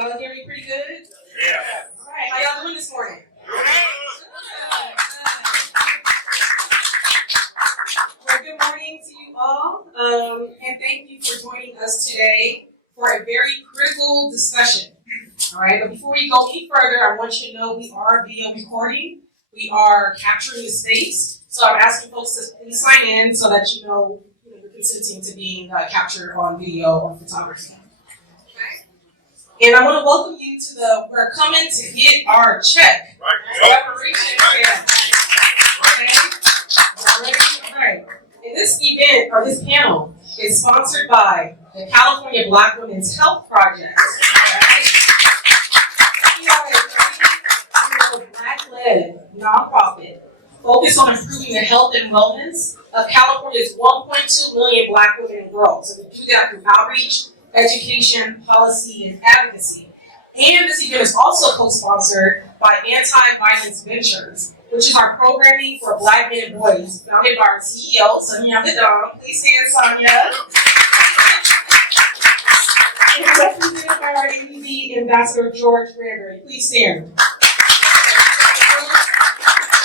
Y'all hear me pretty good? Yeah. All right, how y'all doing this morning? Well, good morning to you all, and thank you for joining us today for a very critical discussion. All right, but before we go any further, I want you to know we are video recording. We are capturing the space, so I'm asking folks to please sign in so that you know you're consenting to being captured on video or photography. And I want to welcome you to we're coming to get our check. Reparation check. Okay? All right. And this event, or this panel, is sponsored by the California Black Women's Health Project. We are a Black-led nonprofit focused on improving the health and wellness of California's 1.2 million Black women and girls. And we do that through outreach, education, policy, and advocacy. And this event is also co-sponsored by Anti-Violence Ventures, which is our programming for Black men and boys, founded by our CEO, Sonia Vidal. Please stand, Sonia. And represented by our ABD Ambassador George Gregory. Please stand.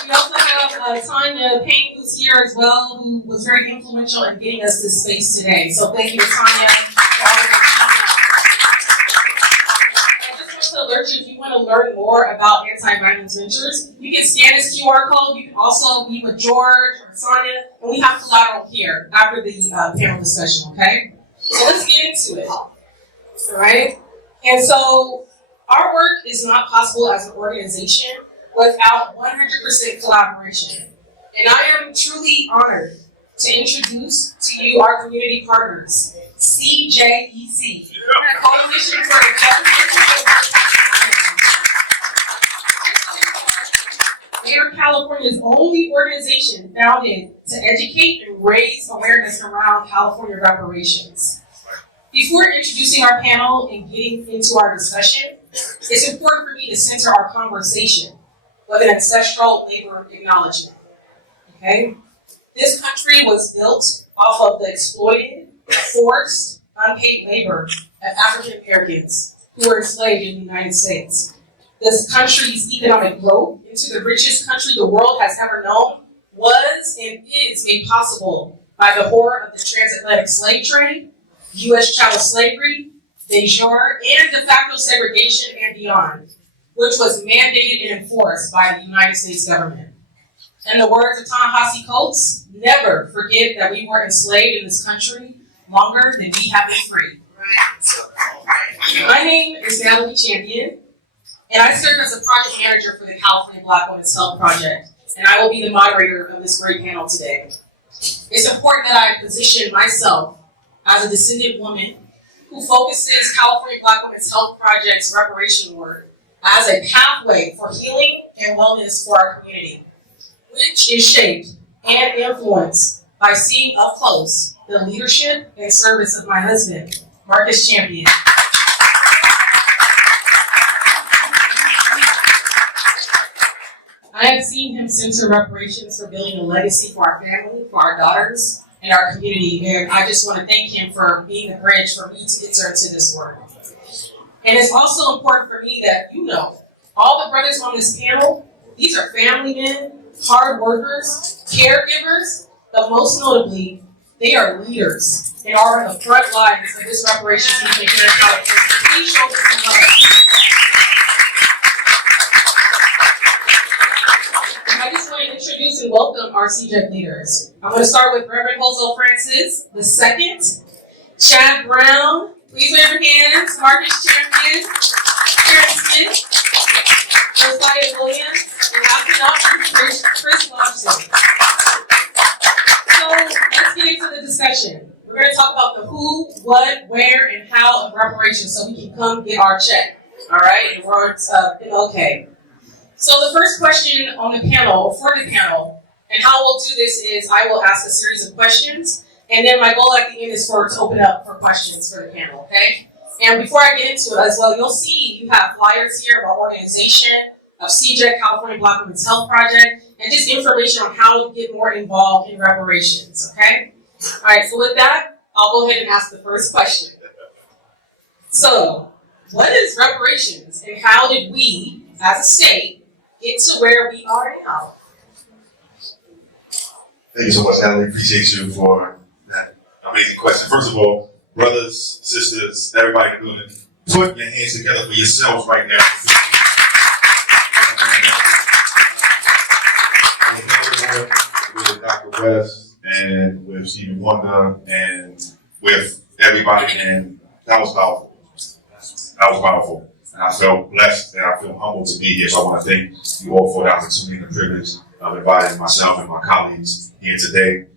We also have Tanya Payne, who's here as well, who was very influential in getting us this space today. So thank you, Tanya. To alert you, if you want to learn more about Anti-Violence Ventures, you can scan this QR code. You can also meet with George or Sonia, and we have collateral here after the panel discussion, okay? So let's get into it, all right? And so our work is not possible as an organization without 100% collaboration. And I am truly honored to introduce to you our community partners, KJLH, Coalition for the Justice. They are California's only organization founded to educate and raise awareness around California reparations. Before introducing our panel and getting into our discussion, it's important for me to center our conversation with an ancestral labor acknowledgement. Okay? This country was built off of the exploited, forced, unpaid labor of African Americans who were enslaved in the United States. This country's economic growth into the richest country the world has ever known was and is made possible by the horror of the transatlantic slave trade, U.S. chattel slavery, de jure, and de facto segregation and beyond, which was mandated and enforced by the United States government. In the words of Ta-Nehisi Coates, never forget that we were enslaved in this country longer than we have been free. My name is Natalie Champion, and I serve as a project manager for the California Black Women's Health Project, and I will be the moderator of this great panel today. It's important that I position myself as a descendant woman who focuses California Black Women's Health Project's reparation work as a pathway for healing and wellness for our community, which is shaped and influenced by seeing up close the leadership and service of my husband, Marcus Champion. I have seen him center reparations for building a legacy for our family, for our daughters, and our community, and I just want to thank him for being the bridge for me to enter into this work. And it's also important for me that you know, all the brothers on this panel, these are family men, hard workers, caregivers, but most notably, they are leaders and are on the front lines of this reparations movement here in California. Please show them some love. I just want to introduce and welcome our CJEC leaders. I'm going to start with Reverend Jose Francis II, Chad Brown, please raise your hands, Marcus Champion, Karen Smith, Josiah Williams, and last but not least, Chris Lobson. So let's get into the discussion. We're going to talk about the who, what, where, and how of reparations so we can come get our check. All right? And we're okay. So the first question on the panel, or for the panel, and how we'll do this is I will ask a series of questions, and then my goal at the end is to open up for questions for the panel, okay? And before I get into it as well, you'll see you have flyers here of our organization, of CJEC, California Black Women's Health Project, and just information on how to get more involved in reparations, okay? All right, so with that, I'll go ahead and ask the first question. So, What is reparations and how did we, as a state, get to where we are now? Thank you so much, Natalie. Appreciate you for that amazing question. First of all, brothers, sisters, everybody in the building, put your hands together for yourselves right now. With Dr. West and with Stephen Wonder and with everybody, and that was powerful. That was powerful. And I felt blessed and I feel humbled to be here. So I want to thank you all for the opportunity and the privilege of inviting myself and my colleagues here today.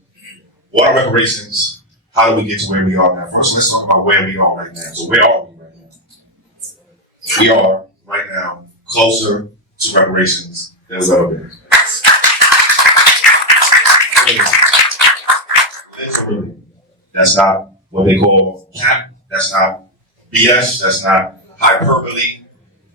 What are reparations? How do we get to where we are now? First, let's talk about where we are right now. So where are we right now? We are right now closer to reparations than we've ever been. Literally. That's not what they call cap. That's not BS. That's not hyperbole.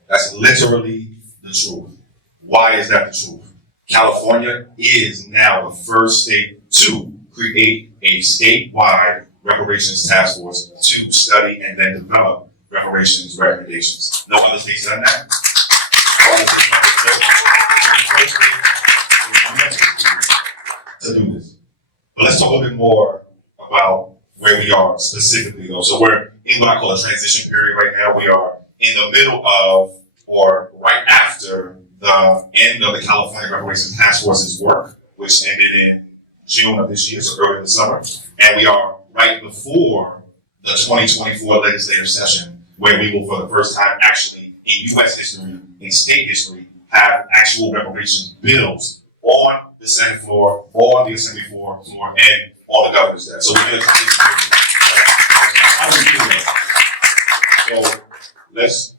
That's literally the truth. Why is that the truth? California is now the first state to create a statewide reparations task force to study and then develop reparations recommendations. No other state's done that. No other state's to do this. But let's talk a little bit more about where we are specifically though. So we're in what I call a transition period right now. We are in the middle of, or right after, the end of the California Reparations Task Force's work, which ended in June of this year, so early in the summer. And we are right before the 2024 legislative session, where we will, for the first time, actually, in U.S. history, in state history, have actual reparations bills on the Senate floor, on the Assembly floor, and on the governor's desk. So we're going to transition period. How do we do that? So let's.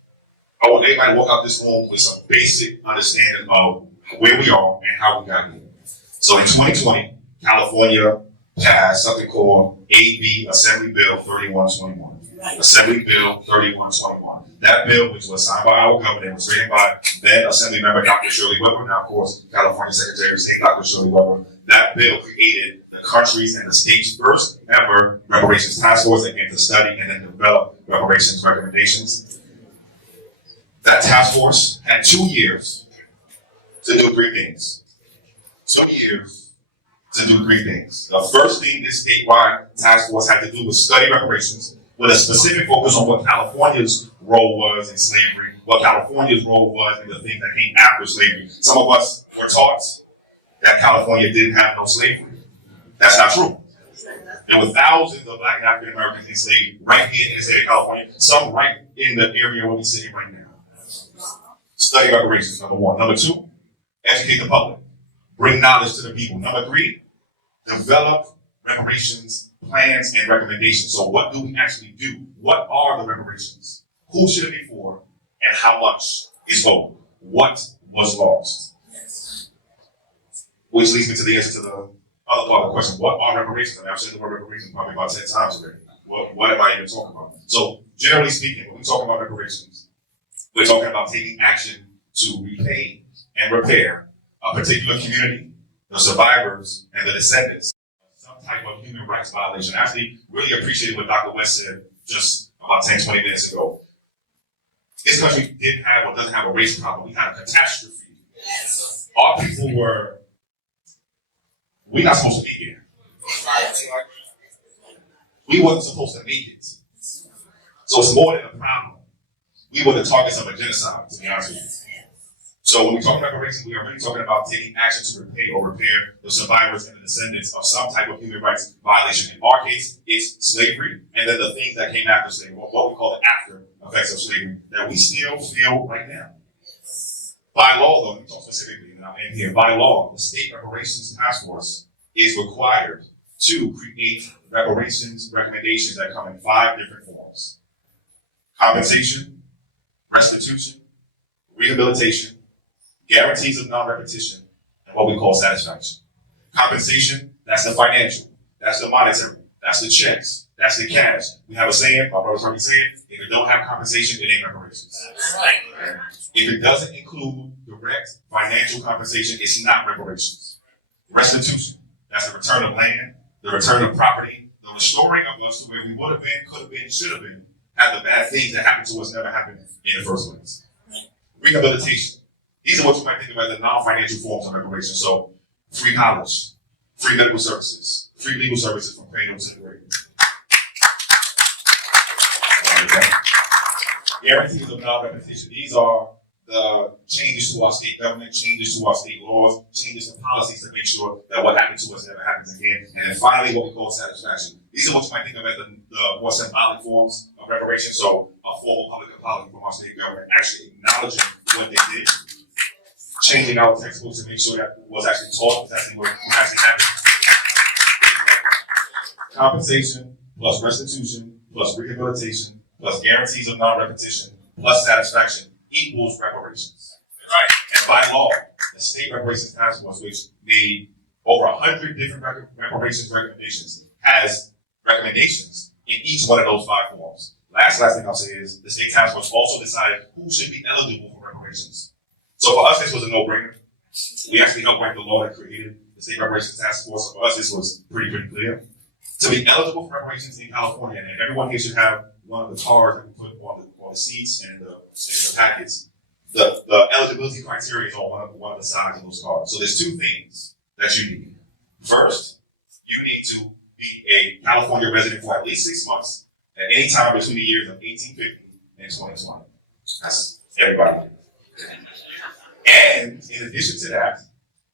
I want everybody to walk out this room with some basic understanding of where we are and how we got here. So in 2020, California passed something called AB Assembly Bill 3121. Assembly Bill 3121. That bill, which was signed by our governor, was written by then Assembly Member Dr. Shirley Weber, now of course California Secretary of State Dr. Shirley Weber. That bill created the country's and the state's first ever reparations task force that came to study and then develop reparations recommendations. That task force had 2 years to do 3 things. 2 years to do 3 things. The first thing this statewide task force had to do was study reparations with a specific focus on what California's role was in slavery, what California's role was in the things that came after slavery. Some of us were taught that California didn't have no slavery. That's not true. And with thousands of Black and African Americans enslaved right here in the state of California, some right in the area where we're sitting right now. Study reparations, number 1. Number 2, educate the public. Bring knowledge to the people. Number 3, develop reparations plans and recommendations. So what do we actually do? What are the reparations? Who should it be for? And how much is owed? What was lost? Which leads me to the answer to the other part of the question. What are reparations? I mean, I've said the word reparations probably about 10 times already. What am I even talking about? So generally speaking, when we talk about reparations, we're talking about taking action to repay and repair a particular community, the survivors and the descendants of some type of human rights violation. I actually really appreciated what Dr. West said just about 10, 20 minutes ago. This country didn't have or doesn't have a race problem. We had a catastrophe. Yes. Our people we're not supposed to be here. We wasn't supposed to make it. So it's more than a problem. We were the targets of a genocide, to be honest with you. So when we talk about reparations, we are really talking about taking action to repay or repair the survivors and the descendants of some type of human rights violation. In our case, it's slavery, and then the things that came after slavery, or what we call the after effects of slavery, that we still feel right now. By law, though, let me talk specifically, and I'll end here. By law, the State Reparations Task Force is required to create reparations recommendations that come in 5 different forms: compensation, restitution, rehabilitation, guarantees of non-repetition, and what we call satisfaction. Compensation, that's the financial, that's the monetary, that's the checks, that's the cash. We have a saying, my brother's already saying, if you don't have compensation, it ain't reparations. Right. If it doesn't include direct financial compensation, it's not reparations. Restitution, that's the return of land, the return of property, the restoring of us to where we would have been, could have been, should have been, have the bad things that happen to us never happen in the first place. Rehabilitation. These are what you might think of as the non-financial forms of reparation. So, free college, free medical services, free legal services from cradle to grave. Guarantees of non-repetition. These are the changes to our state government, changes to our state laws, changes to policies to make sure that what happened to us never happens again. And then finally, what we call satisfaction. These are what you might think of as the more symbolic forms of reparation. So a formal public apology from our state government actually acknowledging what they did, changing our textbooks to make sure that what's actually taught is actually what actually happened. Compensation plus restitution plus rehabilitation plus guarantees of non-repetition plus satisfaction equals reparations. Right. And by law, the State Reparations Task Force, which made over 100 different reparations recommendations, has recommendations in each one of those 5 forms. Last thing I'll say is the State Task Force also decided who should be eligible for reparations. So for us, this was a no-brainer. We actually helped write the law that created the State Reparations Task Force. So for us, this was pretty clear. To be eligible for reparations in California, and everyone here should have one of the cards that we put on the seats and the packets. The eligibility criteria is on one of the sides of those cards. So there's 2 things that you need. First, you need to be a California resident for at least 6 months at any time between the years of 1850 and 2020. That's everybody. And in addition to that,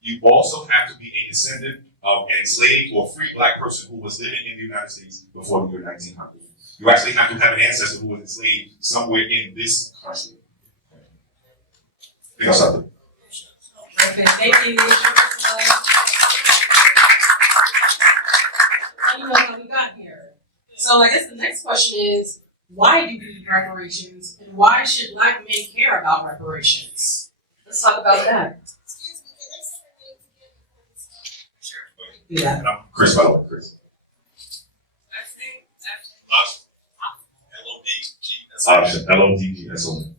you also have to be a descendant of an enslaved or free black person who was living in the United States before the year 1900. You actually have to have an ancestor who was enslaved somewhere in this country. I think I'll stop there. Okay, thank you. I don't know how we got here. So I guess the next question is, why do we need reparations, and why should black men care about reparations? Let's talk about that. Yeah. Chris, by the way, Chris. LODG, that's on.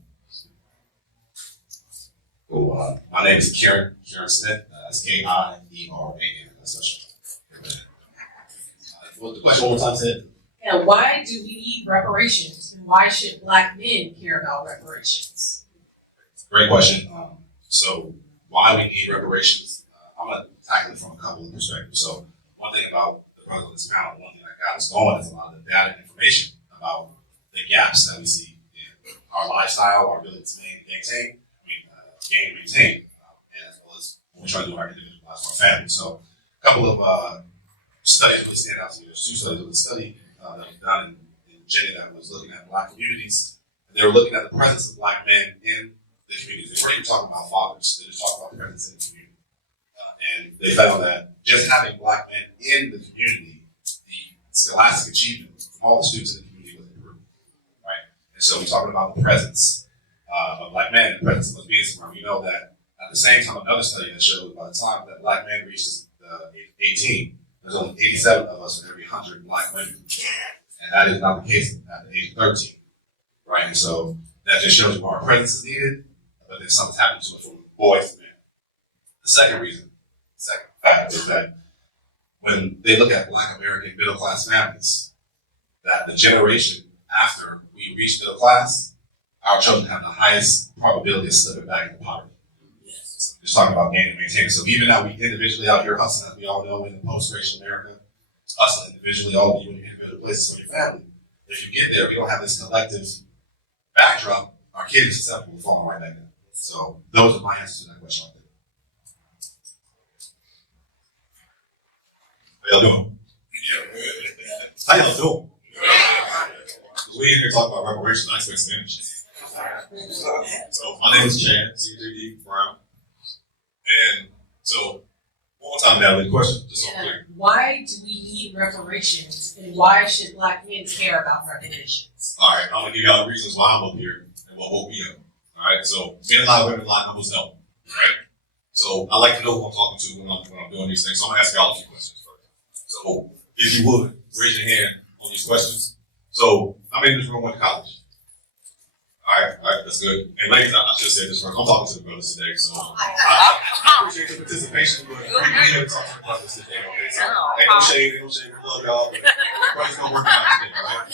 Cool. My name is Karen Smith. That's K-I-E-R-A-N. That's what the question one more time said? And why do we need reparations, and why should black men care about reparations? Great question. So why we need reparations? I'm going to tackle it from a couple of perspectives. So one thing about the president's panel, one thing that got us going is a lot of the data and information about the gaps that we see in our lifestyle, our ability to gain and retain, and as well as when we try to do our individual lives, our family. So a couple of studies really stand out to me. There's 2 studies. There was a study that was done in Virginia that was looking at black communities. And they were looking at the presence of black men in the communities. They weren't even talking about fathers. They just talked about the presence in the community. And they found that just having black men in the community, the scholastic achievement of all the students in the community was improved, right? And so we're talking about the presence of black men, the presence of lesbians. We know that at the same time, another study that showed by the time that black men reached age 18, there's only 87 of us for every 100 black women. And that is not the case at the age of 13, right? And so that just shows you our presence is needed, but then something's happening to us from boys to men. The second factor is that when they look at black American middle class families, that the generation after we reach middle class, our children have the highest probability of slipping back into poverty. So just talking about gaining and maintaining. So even now we individually out here hustling, as we all know in the post-racial America, hustling individually, all of you in your individual places for your family. If you get there, we don't have this collective backdrop, our kids are susceptible to falling right back in. So those are my answers to that question right there. How y'all doing? How y'all doing? We in here talking about reparations, I speak Spanish. So my name is Chad, CJD Brown. And so, one more time, Natalie, the question, just so clear. Why do we need reparations, and why should black men care about reparations? All right, I'm gonna give y'all the reasons why I'm up here and what woke me up. All right, so men lie, women lie, numbers help. Right? So I like to know who I'm talking to when I'm doing these things. So I'm gonna ask y'all a few questions first. So if you would raise your hand on these questions. So I'm in this room, went to college. All right, that's good. And ladies, I should have said this first. I'm talking to the brothers today, so I appreciate the participation, but we're here to talk to the brothers today. Okay, so ain't no shade, we love y'all. But brothers gonna work out today, all right?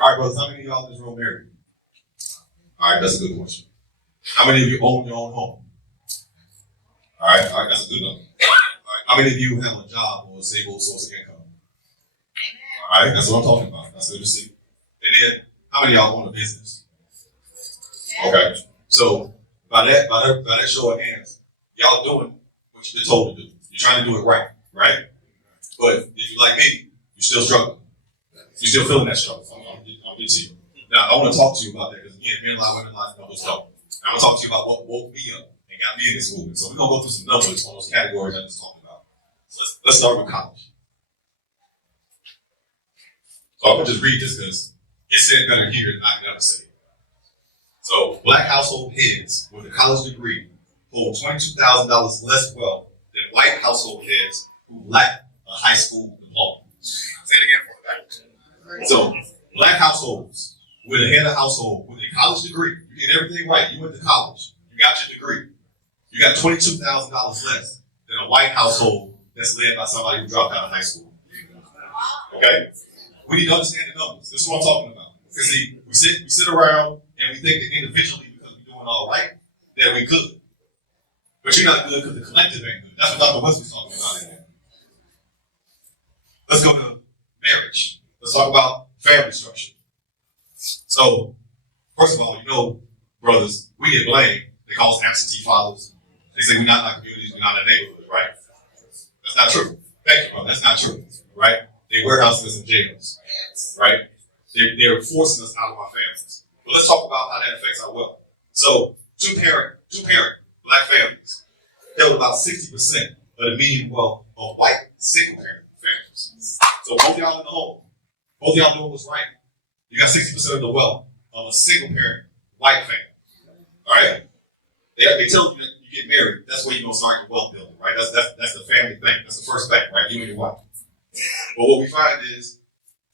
All right, brothers, how many of y'all in this room married? All right, that's a good question. How many of you own your own home? All right, that's a good number. All right, how many of you have a job or a stable source of income? All right, that's what I'm talking about. That's good to see. And then, how many of y'all own a business? Okay, so by that show of hands, y'all doing what you've been told to do. You're trying to do it right? But if you're like me, you're still struggling. You're still feeling that struggle. I'm getting to you. Now, I want to talk to you about that because again, men lie, women lie, numbers don't. I'm going to talk to you about what woke me up and got me in this movement. So we're going to go through some numbers on those categories I just talked about. So let's start with college. So I'm going to just read this because it's said better here than I can ever say it. So black household heads with a college degree hold $22,000 less wealth than white household heads who lack a high school diploma. Say it again for me. So black households with a head of household with a college degree, you did everything right. You went to college. You got your degree. You got $22,000 less than a white household that's led by somebody who dropped out of high school. Okay? We need to understand the numbers. This is what I'm talking about. Because see, we sit around and we think that individually, because we're doing all right, that we're good. But you're not good because the collective ain't good. That's what Dr. Wesley's talking about in there. Let's go to marriage. Let's talk about family structure. So, first of all, you know, brothers, we get blamed. They call us absentee fathers. They say we're not in our communities, we're not in our neighborhoods, right? That's not true. Thank you, brother. That's not true, right? They warehouse us in jails, right? They're forcing us out of our families. But let's talk about how that affects our wealth. So, two-parent black families held about 60% of the median wealth of white single-parent families. So both y'all in the home, both y'all doing what's right. You got 60% of the wealth of a single-parent white family. All right? They tell you that you get married, that's where you're going to start your wealth building, right? That's the family bank. That's the first bank, right? You and your wife. But what we find is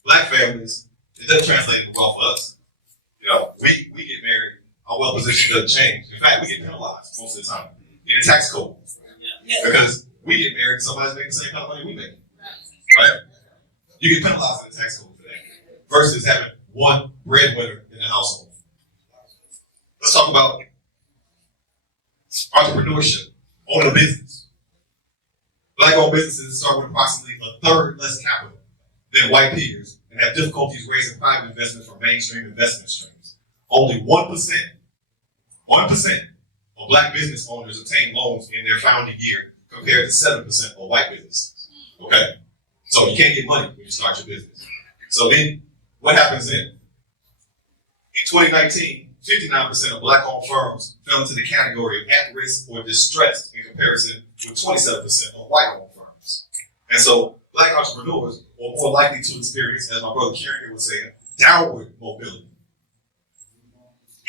black families, it doesn't translate into wealth for us. You know, we get married, our wealth position doesn't change. In fact, we get penalized most of the time in the tax code. Because we get married, somebody's making the same kind of money we make. Right? You get penalized in the tax code for that. Versus having one breadwinner in the household. Let's talk about entrepreneurship, owning a business. Black-owned businesses start with approximately a third less capital than white peers and have difficulties raising private investment from mainstream investment streams. Only 1% of black business owners obtain loans in their founding year compared to 7% of white businesses. Okay? So you can't get money when you start your business. So then, what happens then? In 2019, 59% of black-owned firms fell into the category of at-risk or distressed in comparison with 27% of white-owned firms. And so, black entrepreneurs are more likely to experience, as my brother Kieran here was saying, downward mobility.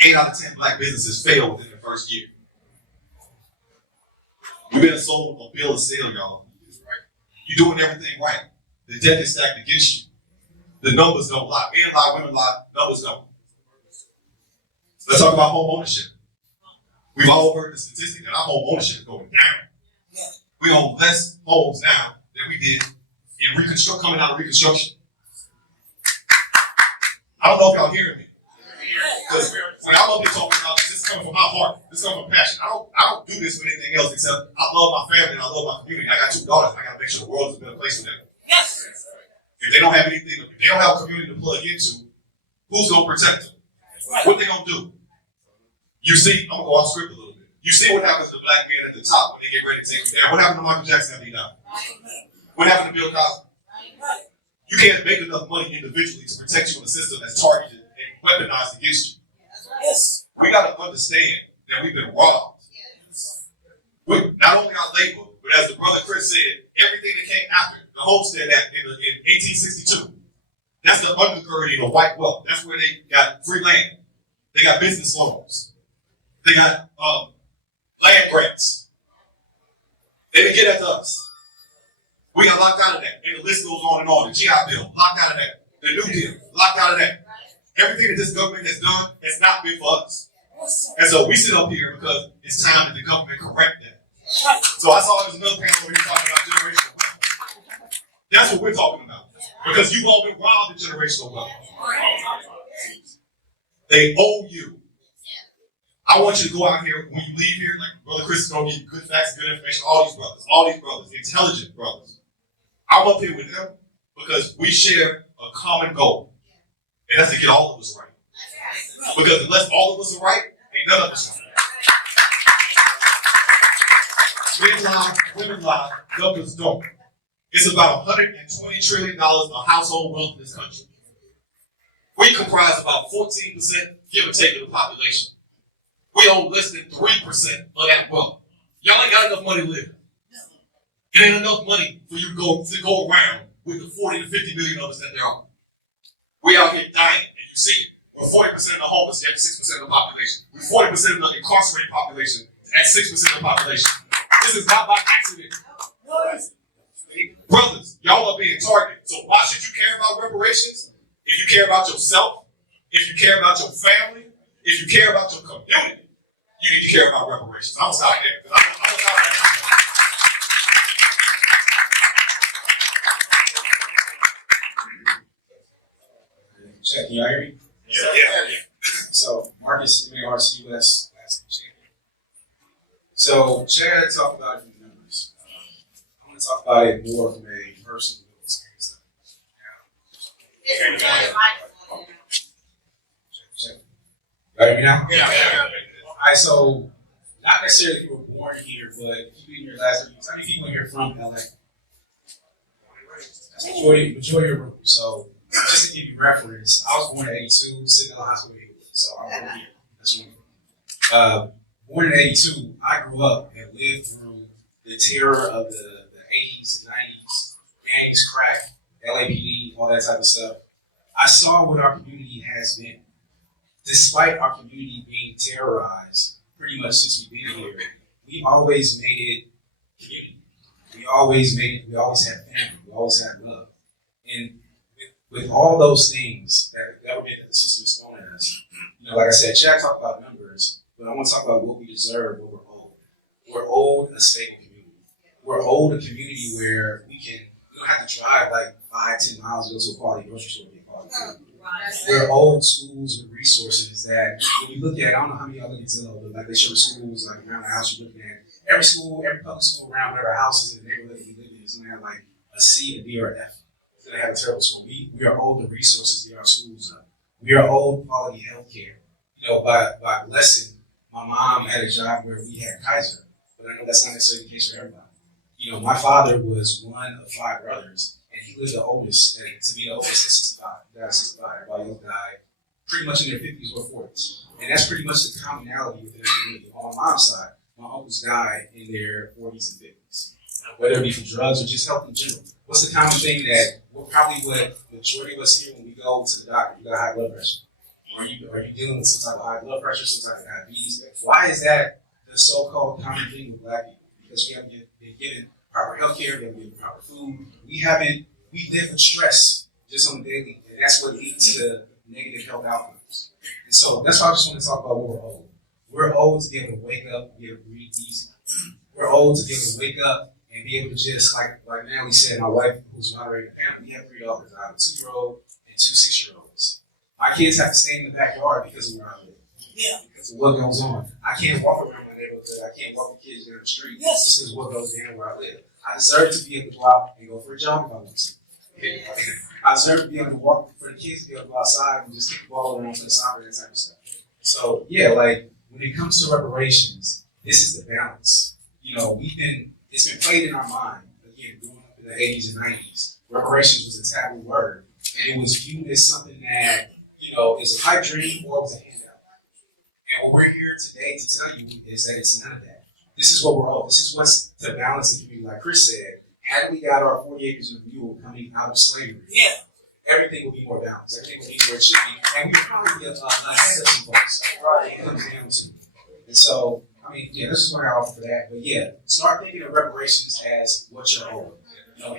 8 out of 10 black businesses fail within the first year. You've been sold a bill of sale, y'all. Right? You're doing everything right. The deck is stacked against you. The numbers don't lie. Men lie, women lie, numbers don't. Let's talk about home ownership. We've all heard the statistic that our home ownership is going down. We own less homes now than we did in coming out of Reconstruction. I don't know if y'all hearing me. Because when I'm up here talking about this is coming from my heart. This is coming from passion. I don't do this for anything else except I love my family and I love my community. I got 2 daughters. I got to make sure the world is a better place for them. Yes. If they don't have anything, if they don't have a community to plug into, who's going to protect them? What they going to do? You see, I'm going to go off script a little bit. You see what happens to black men at the top when they get ready to take them down. What happened to Michael Jackson after he died? What happened to Bill Cosby? You can't make enough money individually to protect you in a system that's targeted and weaponized against you. Yes. We got to understand that we've been robbed. With not only our labor, but as the brother Chris said, everything that came after the Homestead Act in 1862. That's the undergirding of white wealth. That's where they got free land. They got business loans. They got land grants. They didn't get that to us. We got locked out of that. And the list goes on and on. The GI Bill, locked out of that. The New Deal, locked out of that. Everything that this government has done has not been for us. And so we sit up here because it's time that the government correct that. So I saw there was another panel where he talking about generational wealth. That's what we're talking about. Because you've all been robbed of generational wealth. They owe you. I want you to go out here, when you leave here, like Brother Chris is going to give you good facts, good information, all these brothers, intelligent brothers. I'm up here with them because we share a common goal. And that's to get all of us right. Because unless all of us are right, ain't none of us right. Men lie, women lie, numbers don't. It's about $120 trillion of household wealth in this country. We comprise about 14%, give or take, of the population. We own less than 3% of that wealth. Y'all ain't got enough money to live. It ain't enough money for you to go around with the 40 to 50 million of us that there are. We out here dying, and you see it. We're 40% of the homeless, yet 6% of the population. We're 40% of the incarcerated population, at 6% of the population. This is not by accident. Brothers, y'all are being targeted. So why should you care about reparations? If you care about yourself, if you care about your family, if you care about your community, you need to care about reparations. I'm gonna stop there. I'm gonna stop right now. Check, can y'all hear me? Yeah. So, Marcus, MARC, US, last champion. So, Chad talked about it from the numbers. I'm going to talk about it more from a personal experience. Check. Y'all hear me now? Yeah. Alright, so, not necessarily if you were born here, but if you've been here last 3 years, how many people here from LA? That's the majority of the room. So, just to give you reference, I was born in 82, sitting in the hospital here. So I'm from here. That's where born in 82, I grew up and lived through the terror of the 80s and 90s, gangs, crack, LAPD, all that type of stuff. I saw what our community has been. Despite our community being terrorized pretty much since we've been here, we always made it community. We always had family. We always had love. And with all those things that the government and the system is throwing at us, like I said, Chad talked about numbers, but I want to talk about what we deserve, what we're owed. We're owed a stable community. We're owed a community where we don't have to drive like 5-10 miles to go to a quality grocery store to get quality food. We're owed schools with resources that when you look at, I don't know how many other Zillow, but like they show the schools like around the house you're looking at. Every public school around whatever house is in the neighborhood that you live in is going to have like a C, a D, or an F. They have a terrible school. We are owed the resources to get our schools up. We are owed quality health care. By blessing, my mom had a job where we had Kaiser, but I know that's not necessarily the case for everybody. My father was one of 5 brothers, and he was the oldest, to be the oldest at 65. He died at 65. Everybody else died pretty much in their 50s or 40s. And that's pretty much the commonality within the community. On my mom's side, my uncles died in their 40s and 50s, whether it be from drugs or just health in general. What's the common thing that probably what the majority of us here when we go to the doctor, you got high blood pressure? Or are you dealing with some type of high blood pressure, some type of diabetes? Why is that the so-called common thing with Black people? Because we haven't been given proper health care, we haven't been given proper food. We live with stress just on the daily, and that's what leads to negative health outcomes. And so that's why I just want to talk about what we're owed. We're owed to be able to wake up, be able to breathe easy. We're owed to be able to wake up and be able to just, like Natalie said, my wife, who's moderating the family, we have 3 daughters. I have a 2-year-old and 2 6-year-olds. My kids have to stay in the backyard because of where I live. Yeah. Because of what goes on. I can't walk around my neighborhood. I can't walk the kids down the street just because of what goes down where I live. I deserve to be able to go out and go for a jog if I want to. I deserve to be able to walk for the kids to be able to go outside and just kick the ball around for the soccer and that type of stuff. So, yeah, when it comes to reparations, this is the balance. It's been played in our mind, again, growing up in the 80s and 90s. Reparations was a taboo word, and it was viewed as something that, is a pipe dream or it was a handout. And what we're here today to tell you is that it's none of that. This is what we're owed. This is what's to balance the community. Like Chris said, had we got our 40 acres of mule coming out of slavery, everything would be more balanced. Everything would be where it should be. And we'd probably be ahead of some folks. It comes down to. And so, this is what I offer for that. But start thinking of reparations as what you're owed.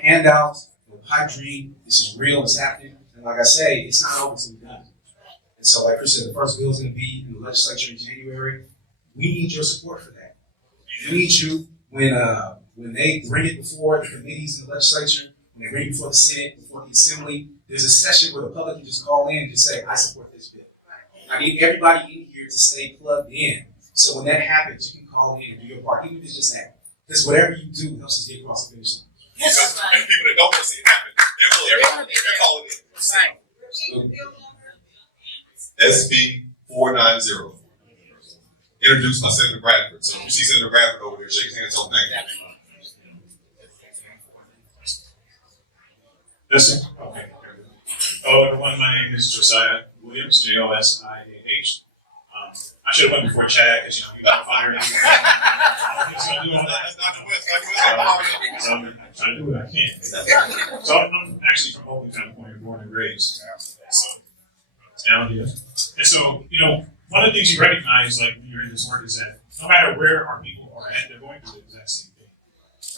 Handouts, pipe dream, this is real, it's happening. And like I say, it's not over until we're done. And so, like Chris said, the first bill is going to be in the legislature in January. We need your support for that. We need you when they bring it before the committees in the legislature, when they bring it before the Senate, before the Assembly, there's a session where the public can just call in and just say, I support this bill. I need everybody in here to stay plugged in. So when that happens, you can call in and do your part, even if it's just that. Because whatever you do helps us get across the finish line. Yes. And people that don't want to see it happen, they're calling it. SB 490. Introduced by Senator Bradford. So if you see Senator Bradford over there, shake his hand, tell him thank you. This is, okay. Hello everyone, my name is Josiah Williams, Josiah. I should have went before Chad, because you got fired. So I'm trying to do what I can. So I'm actually from Oakland, California, born and raised. So down here. And so, one of the things you recognize, like when you're in this work, is that no matter where our people are at, they're going through the exact same thing,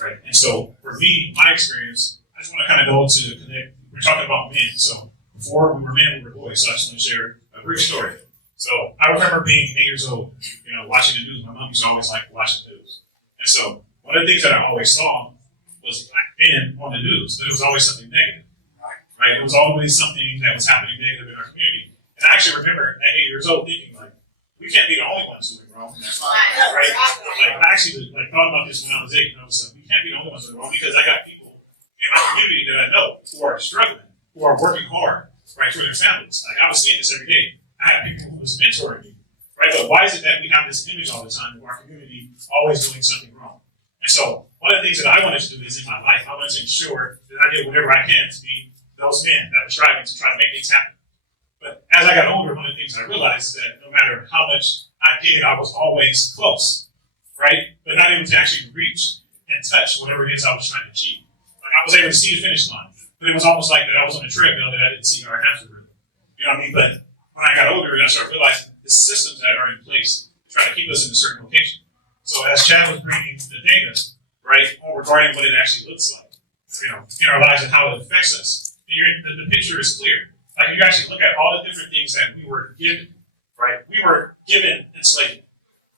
right? And so, for me, my experience, I just want to kind of go to connect. We're talking about men. So before we were men, we were boys. So I just want to share a brief story. So I remember being 8 years old, watching the news. My mom used to always like watching the news. And so one of the things that I always saw was black men on the news, but it was always something negative, right? It was always something that was happening negative in our community. And I actually remember at 8 years old thinking, like, we can't be the only ones doing wrong, right? Like, I actually thought about this when I was 8, and I was like, we can't be the only ones doing wrong, because I got people in my community that I know who are struggling, who are working hard, right, for their families. Like, I was seeing this every day. I had people who was mentoring me, right? But why is it that we have this image all the time of our community always doing something wrong? And so one of the things that I wanted to do is in my life, I wanted to ensure that I did whatever I can to be those men that were striving to try to make things happen. But as I got older, one of the things I realized is that no matter how much I did, I was always close, right? But not able to actually reach and touch whatever it is I was trying to achieve. Like, I was able to see the finish line, but it was almost like that I was on a treadmill that I didn't see our hamster rhythm. You know what I mean? But when I got older, I started realizing the systems that are in place to try to keep us in a certain location. So as Chad was bringing the data, right, regarding what it actually looks like, in our lives and how it affects us, the picture is clear. Like, you actually look at all the different things that we were given, right? We were given enslavement,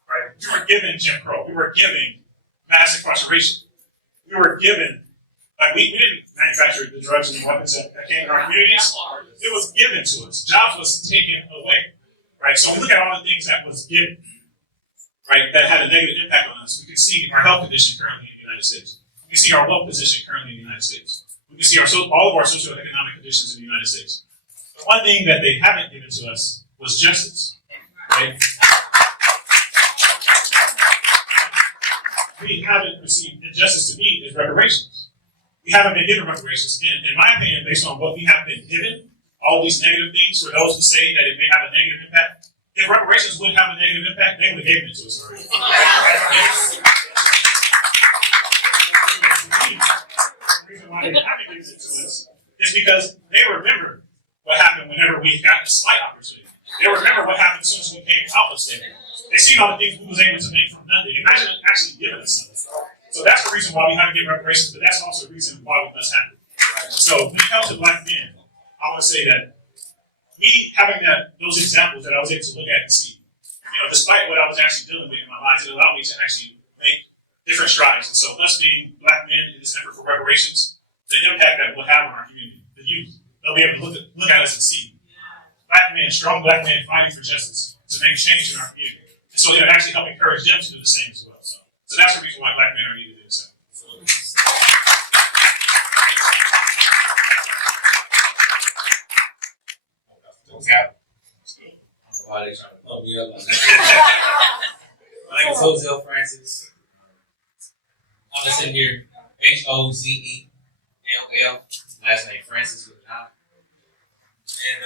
right? We were given Jim Crow. We were given mass incarceration. We were given, like, we didn't manufacture the drugs and the weapons that came in our communities. It was given to us. Jobs was taken away, right? So we look at all the things that was given, right, that had a negative impact on us. We can see our health condition currently in the United States. We can see our wealth position currently in the United States. We can see all of our socioeconomic conditions in the United States. The one thing that they haven't given to us was justice, right? We haven't received, and justice to me is reparations. We haven't been given reparations. And in my opinion, based on what we have been given, all these negative things, for those who say that it may have a negative impact, if reparations would have a negative impact, they would have given it to us already. The reason why they haven't given it to us is because they remember what happened whenever we got a slight opportunity. They remember what happened as soon as we came out of slavery. They seen all the things we was able to make from nothing. Imagine actually giving us something. So that's the reason why we have to get reparations, but that's also the reason why we must have it. So when it comes to black men, I want to say that me having those examples that I was able to look at and see, despite what I was actually dealing with in my life, it allowed me to actually make different strides. And so us being black men in this effort for reparations, the impact that we'll have on our community, the youth, they'll be able to look at us and see black men, strong black men fighting for justice to make change in our community. And so it'll actually help encourage them to do the same as well. So that's the reason why black men are needed in this. Why they trying to pump me up on that? My name is Jose Francis. I'm just sitting here, Hozell, last name Francis with an I. And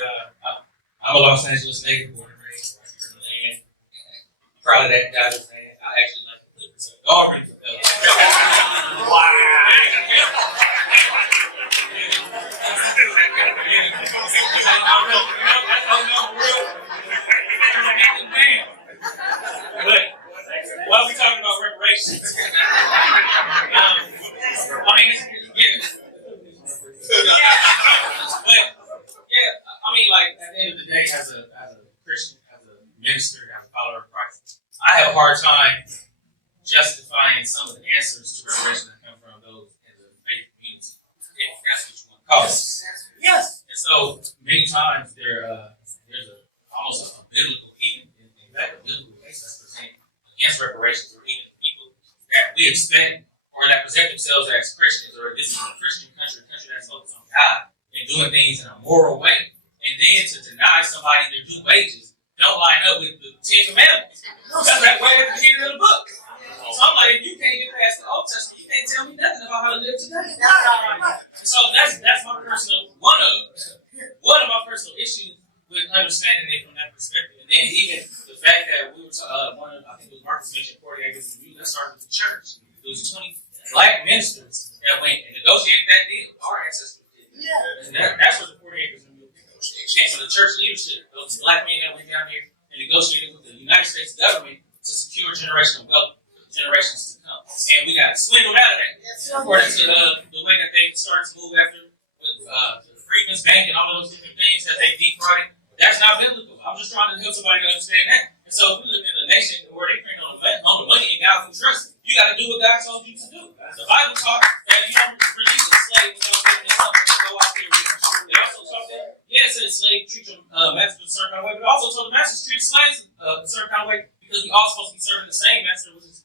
I'm a Los Angeles native, born and raised. And I'm proud of that. God is saying I actually like to live in some already fulfilled. Wow. But while we talking about reparations, at the end of the day, as a Christian, as a minister, as a follower of Christ, I have a hard time justifying some of the answers to reparation that come from those in the faith community. costs. Yes. And so many times there's almost a biblical, even in fact, a biblical case that's presented against reparations, or even people that we expect or that present themselves as Christians, or this is a Christian country, a country that's focused on God and doing things in a moral way. And then to deny somebody their due wages don't line up with the Ten Commandments. That's that way at the beginning of the book. So I'm like, if you can't get past the Old Testament, you can't tell me nothing about how to live today. So that's my personal one of my personal issues with understanding it from that perspective. And then even the fact that we were I think it was Marcus mentioned 40 acres of view, that started with the church. It was 20 black ministers that went and negotiated that deal. Our ancestors did. And that's what the 40 acres of view came from the church leadership. Those black men that went down here and negotiated with the United States government to secure generational wealth for generations to come. And we got swindled out of that. According to the way that they started to move after the Freedmen's Bank and all of those different things that they defrauded. That's not biblical. I'm just trying to help somebody to understand that. And so if we live in a nation where they print on the money and God can trust it, you got to do what God told you to do. The Bible taught that you don't release a slave without making something to go out there with. They also taught that, yes, the slave treat your master a certain kind of way, but also told the masters treat slaves a certain kind of way, because we all supposed to be serving the same master, which is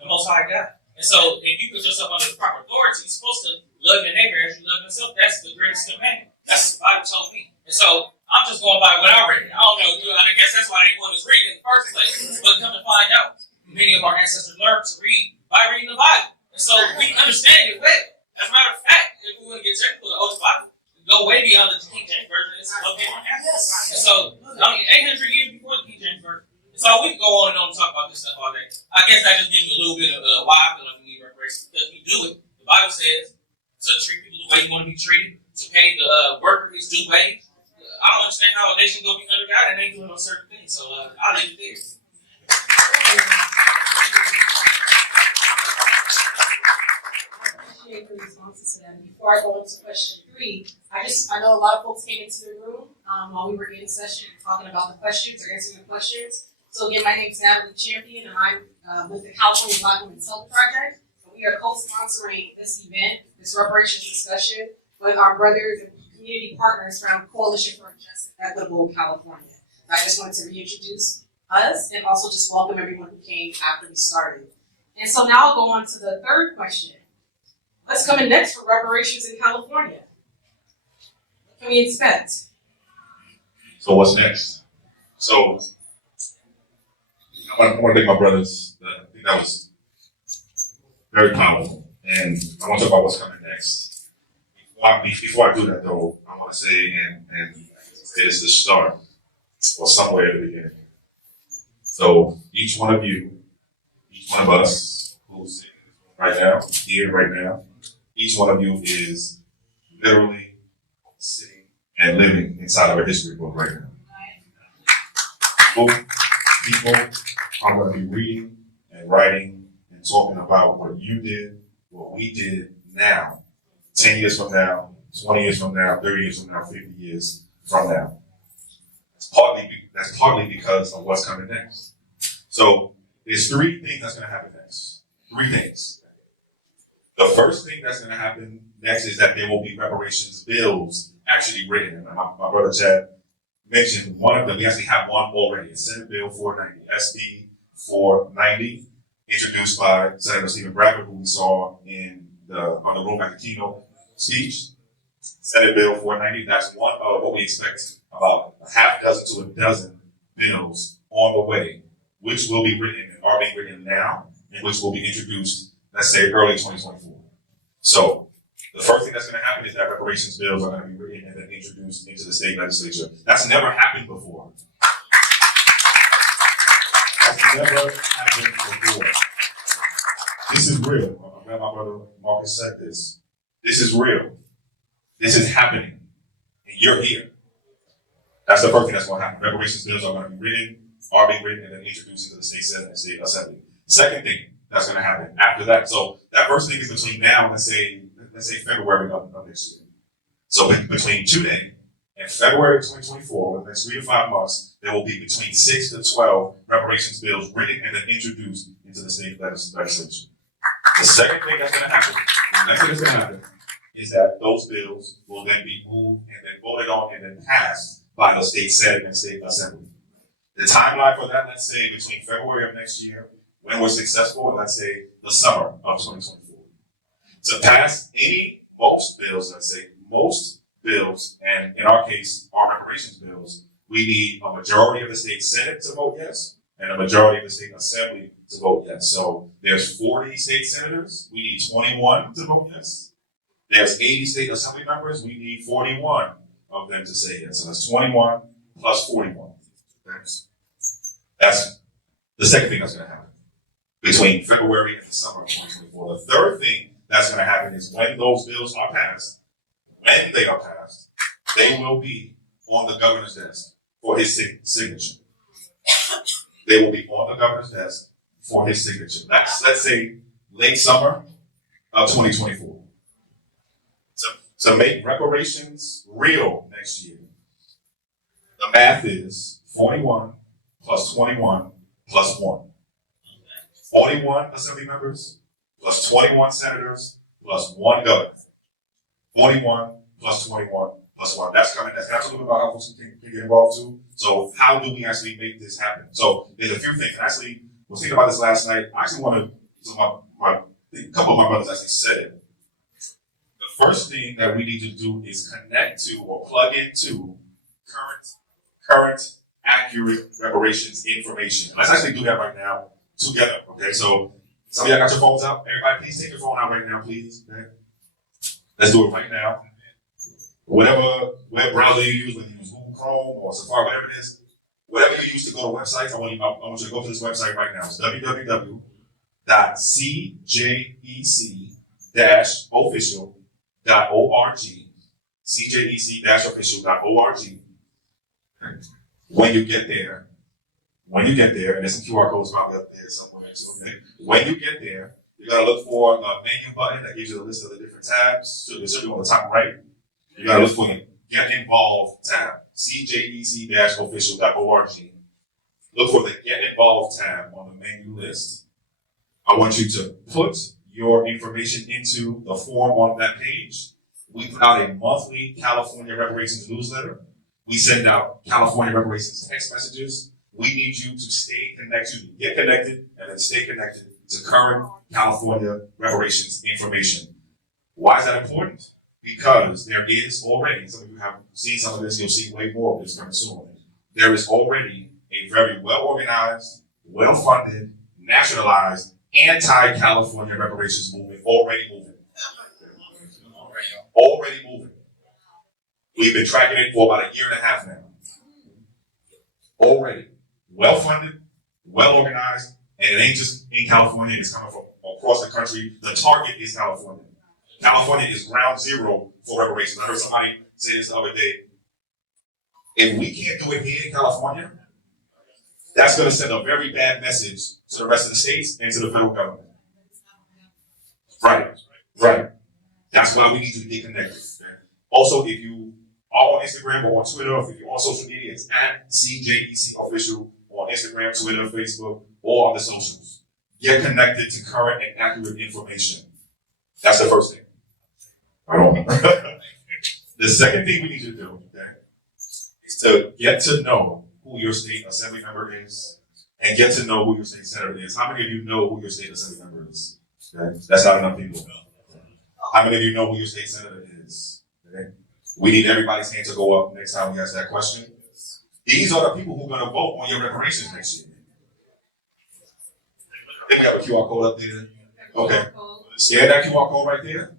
the Most High God. And so if you put yourself under the proper authority, you're supposed to love your neighbor as you love yourself. That's the greatest commandment. That's what the Bible told me. And so I'm just going by what I read. I don't know. I guess that's why they wanted us to read it in the first place. But come to find out, many of our ancestors learned to read by reading the Bible. And so we understand it well. As a matter of fact, if we want to get technical, the Old Bible go way beyond the King James Version. It's a little bit more. And so, 800 years before the King James Version. And so we can go on and on and talk about this stuff all day. I guess that just gives you a little bit of why I feel like we need reparations. Because we do it. The Bible says to treat people the way you want to be treated, to pay the worker his due wage. I don't understand how a nation gonna be under God and ain't doing no certain things. So I'll leave it there. Appreciate the responses to that. Before I go into question 3, I know a lot of folks came into the room while we were in session talking about the questions or answering the questions. So again, my name is Natalie Champion, and I'm with the California Black Women's Health Project. And we are co-sponsoring this event, this reparations discussion, with our brothers and community partners from Coalition for a Just and Equitable California. I just wanted to reintroduce us and also just welcome everyone who came after we started. And so now I'll go on to the third question. What's coming next for reparations in California? What can we expect? So what's next? So I want to thank my brothers. I think that was very powerful. And I want to talk about what's coming next. Before I do that, though, I want to say, and it is the start, or somewhere at the beginning. So each one of you, each one of us who's right now, here right now, each one of you is literally sitting and living inside of a history book right now. People are going to be reading and writing and talking about what you did, what we did now, 10 years from now, 20 years from now, 30 years from now, 50 years from now. That's partly because of what's coming next. So there's 3 things that's going to happen next. 3 things. The first thing that's going to happen next is that there will be reparations bills actually written. And my brother Chad mentioned one of them. We actually have one already. It's Senate Bill 490, SB 490, introduced by Senator Stephen Bradford, who we saw on the Room at the keynote speech. Senate Bill 490, that's one of what we expect, about a half dozen to a dozen bills on the way, which will be written and are being written now, and which will be introduced, let's say, early 2024. So the first thing that's going to happen is that reparations bills are going to be written and then introduced into the state legislature. That's never happened before. That's never happened before. This is real. I'm glad my brother Marcus said this. This is real. This is happening. And you're here. That's the first thing that's going to happen. Reparations bills are going to be written, are being written, and then introduced into the state Senate and state assembly. Second thing that's going to happen after that. So that first thing is between now and let's say February of next year. So between today and February of 2024, within the next 3 to 5 months, there will be between 6 to 12 reparations bills written and then introduced into the state legislature. The second thing that's going to happen, the next thing that's going to happen, is that those bills will then be moved and then voted on and then passed by the state Senate and state assembly. The timeline for that, let's say between February of next year, when we're successful, and let's say the summer of 2024. To pass most bills, and in our case, our reparations bills, we need a majority of the state Senate to vote yes, and a majority of the state assembly to vote yes. So there's 40 state senators, we need 21 to vote yes. There's 80 state assembly members, we need 41 of them to say yes. So that's 21 plus 41. That's the second thing that's going to happen between February and the summer of 2024. The third thing that's going to happen is when those bills are passed, when they are passed, they will be on the governor's desk for his signature. They will be on the governor's desk for his signature. That's, let's say, late summer of 2024. To make reparations real next year, the math is 41 plus 21 plus 1. 41 assembly members plus 21 senators plus 1 governor. 41 plus 21 plus 1. That's coming. That's absolutely about how folks can get involved too. So how do we actually make this happen? So there's a few things. And actually, I was thinking about this last night. I actually wanted a couple of my brothers actually said it. The first thing that we need to do is connect to or plug into current accurate reparations information. Let's actually do that right now together. Okay, so some of y'all got your phones out. Everybody, please take your phone out right now, please. Okay? Let's do it right now. Whatever web browser you use, whether you use Google Chrome or Safari, whatever it is, whatever you use to go to websites, I want you to go to this website right now. It's www.cjec-official.org. cjec-official.org. When you get there, and there's some QR codes probably up there somewhere too, okay? When you get there, you're gonna look for the menu button that gives you a list of the different tabs. So it should be on the top right. You gotta look for the Get Involved tab, cjec-official.org. Look for the Get Involved tab on the menu list. I want you to put your information into the form on that page. We put out a monthly California reparations newsletter. We send out California reparations text messages. We need you to stay connected, get connected, and then stay connected to current California reparations information. Why is that important? Because there is already, some of you have seen some of this, you'll see way more of this coming soon. There is already a very well-organized, well-funded, nationalized, anti-California reparations movement already moving. Already moving. We've been tracking it for about a year and a half now. Already. Well-funded, well-organized, and it ain't just in California, it's coming from across the country. The target is California. California is ground zero for reparations. I heard somebody say this the other day. If we can't do it here in California, that's going to send a very bad message to the rest of the states and to the federal government. Right. That's why we need to get connected. Also, if you are on Instagram or on Twitter, or if you're on social media, it's at CJEC Official on Instagram, Twitter, Facebook, or on the socials. Get connected to current and accurate information. That's the first thing. The second thing we need to do, okay, is to get to know who your state assembly member is and get to know who your state senator is. How many of you know who your state assembly member is? Okay? That's not enough people. How many of you know who your state senator is? Okay? We need everybody's hand to go up next time we ask that question. These are the people who are going to vote on your reparations next year. I think we have a QR code up there. Okay. Scan that QR code right there.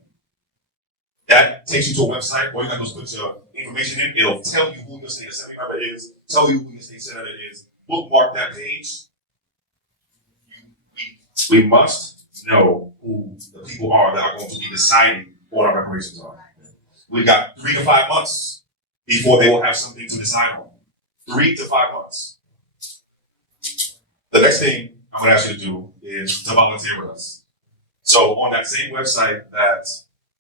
That takes you to a website. All you got to do is put your information in. It'll tell you who your state assembly member is, tell you who your state senator is. Bookmark that page. We must know who the people are that are going to be deciding what our reparations are. We've got 3 to 5 months before they will have something to decide on. 3 to 5 months. The next thing I'm going to ask you to do is to volunteer with us. So on that same website that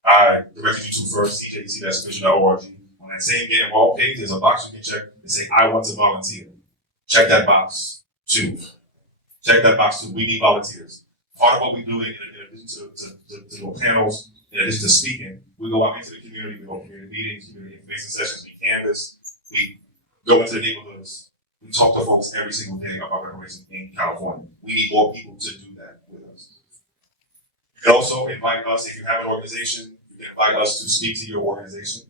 I directed you to first, cjec-official.org, on that same Get Involved page, there's a box you can check and say, I want to volunteer. Check that box too. We need volunteers. Part of what we do in addition to panels in addition to speaking, we go out into the community, we hold community meetings, community information sessions, we canvas, we go into the neighborhoods, we talk to folks every single day about reparations in California. We need more people to do that with us. You can also invite us, if you have an organization, you can invite us to speak to your organization.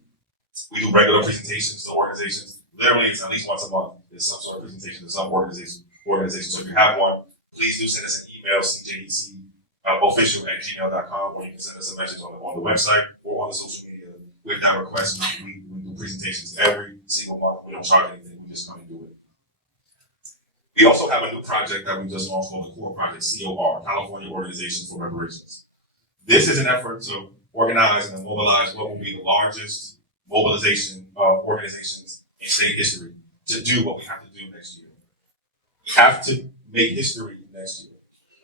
We do regular presentations to organizations. Literally, it's at least once a month. There's some sort of presentation to some organization. So if you have one, please do send us an email, cjedc official@gmail.com, or you can send us a message on the website or on the social media with that request. We do presentations every single month. We don't charge anything. We just come and do it. We also have a new project that we just launched called the CORE Project, COR, California Organization for Reparations. This is an effort to organize and mobilize what will be the largest mobilization of organizations in state history to do what we have to do next year. We have to make history next year.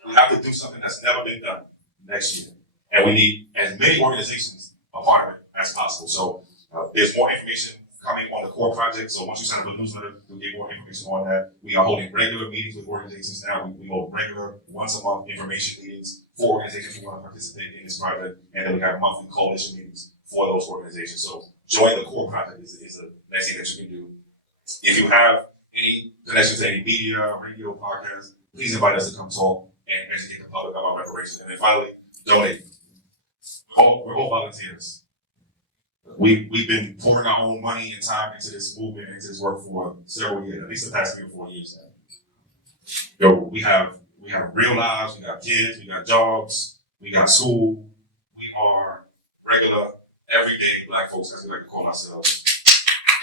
We have to do something that's never been done next year. And we need as many organizations a part of it as possible. So there's more information coming on the CORE project. So once you sign up for the newsletter, you'll get more information on that. We are holding regular meetings with organizations now. We hold regular once a month information meetings for organizations who want to participate in this project. And then we have monthly coalition meetings for those organizations. So join the CORE project is the next thing that you can do. If you have any connection to any media, radio, podcast, please invite us to come talk and educate the public about reparations. And then finally, donate. We're all volunteers. We've been pouring our own money and time into this movement, into this work for several years, at least the past 3 or 4 years now. We have real lives, we got kids, we got jobs, we got school. We are regular, everyday Black folks, as we like to call ourselves.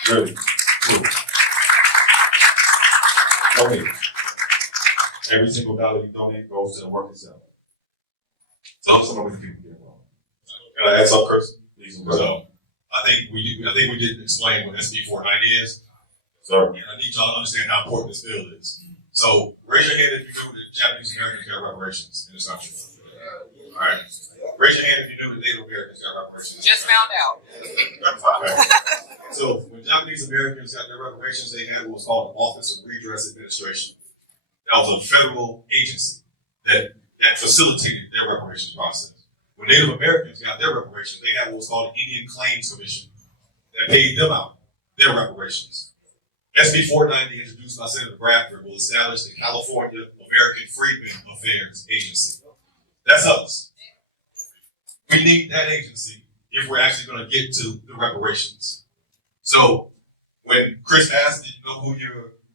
Really, true. Donate. Every single dollar you donate goes to the work itself. So those are some of the people get involved. Can I add something, Chris? Please, So I think we didn't explain what SB 490 is. sir. And I need y'all to understand how important this bill is. So raise your hand if you knew that Japanese Americans got reparations in this country. All right. Raise your hand if you knew that Native Americans got reparations. Just found out. So when Japanese Americans got their reparations, they had what was called the Office of Redress Administration. That was a federal agency that facilitated their reparations process. When Native Americans got their reparations, they had what was called the Indian Claims Commission that paid them out their reparations. SB 490, introduced by Senator Bradford, will establish the California American Freedmen Affairs Agency. That's us. We need that agency if we're actually going to get to the reparations. So when Chris asked, did you know who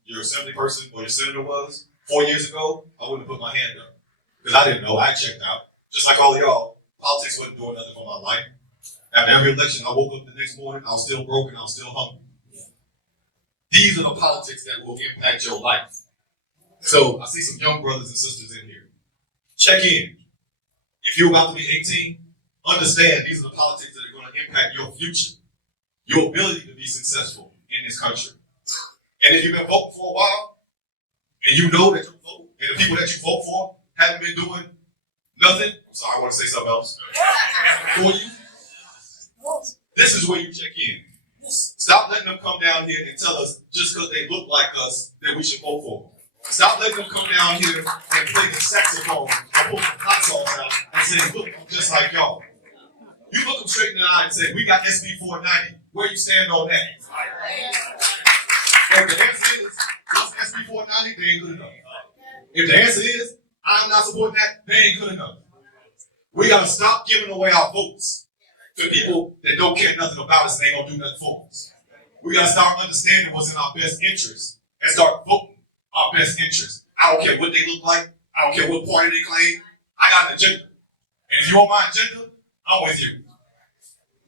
your assembly person or your senator was 4 years ago, I wouldn't have put my hand up because I didn't know. I checked out. Just like all of y'all, politics wasn't doing nothing for my life. After every election, I woke up the next morning, I was still broken, I was still hungry. These are the politics that will impact your life. So I see some young brothers and sisters in here. Check in. If you're about to be 18, understand these are the politics that are going to impact your future, your ability to be successful in this country. And if you've been voting for a while, and you know that you vote, and the people that you vote for haven't been doing nothing, I'm sorry, I want to say something else for you. This is where you check in. Stop letting them come down here and tell us just because they look like us that we should vote for them. Stop letting them come down here and play the saxophone and pull the hot sauce out and say, look, I'm just like y'all. You look them straight in the eye and say, we got SB 490. Where you stand on that? If the answer is, what's SB 490? They ain't good enough. If the answer is, I'm not supporting that, they ain't good enough. We gotta stop giving away our votes to people that don't care nothing about us and ain't gonna do nothing for us. We gotta start understanding what's in our best interest and start voting our best interest. I don't care what they look like. I don't care what party they claim. I got an agenda. And if you want my agenda, I'm with you.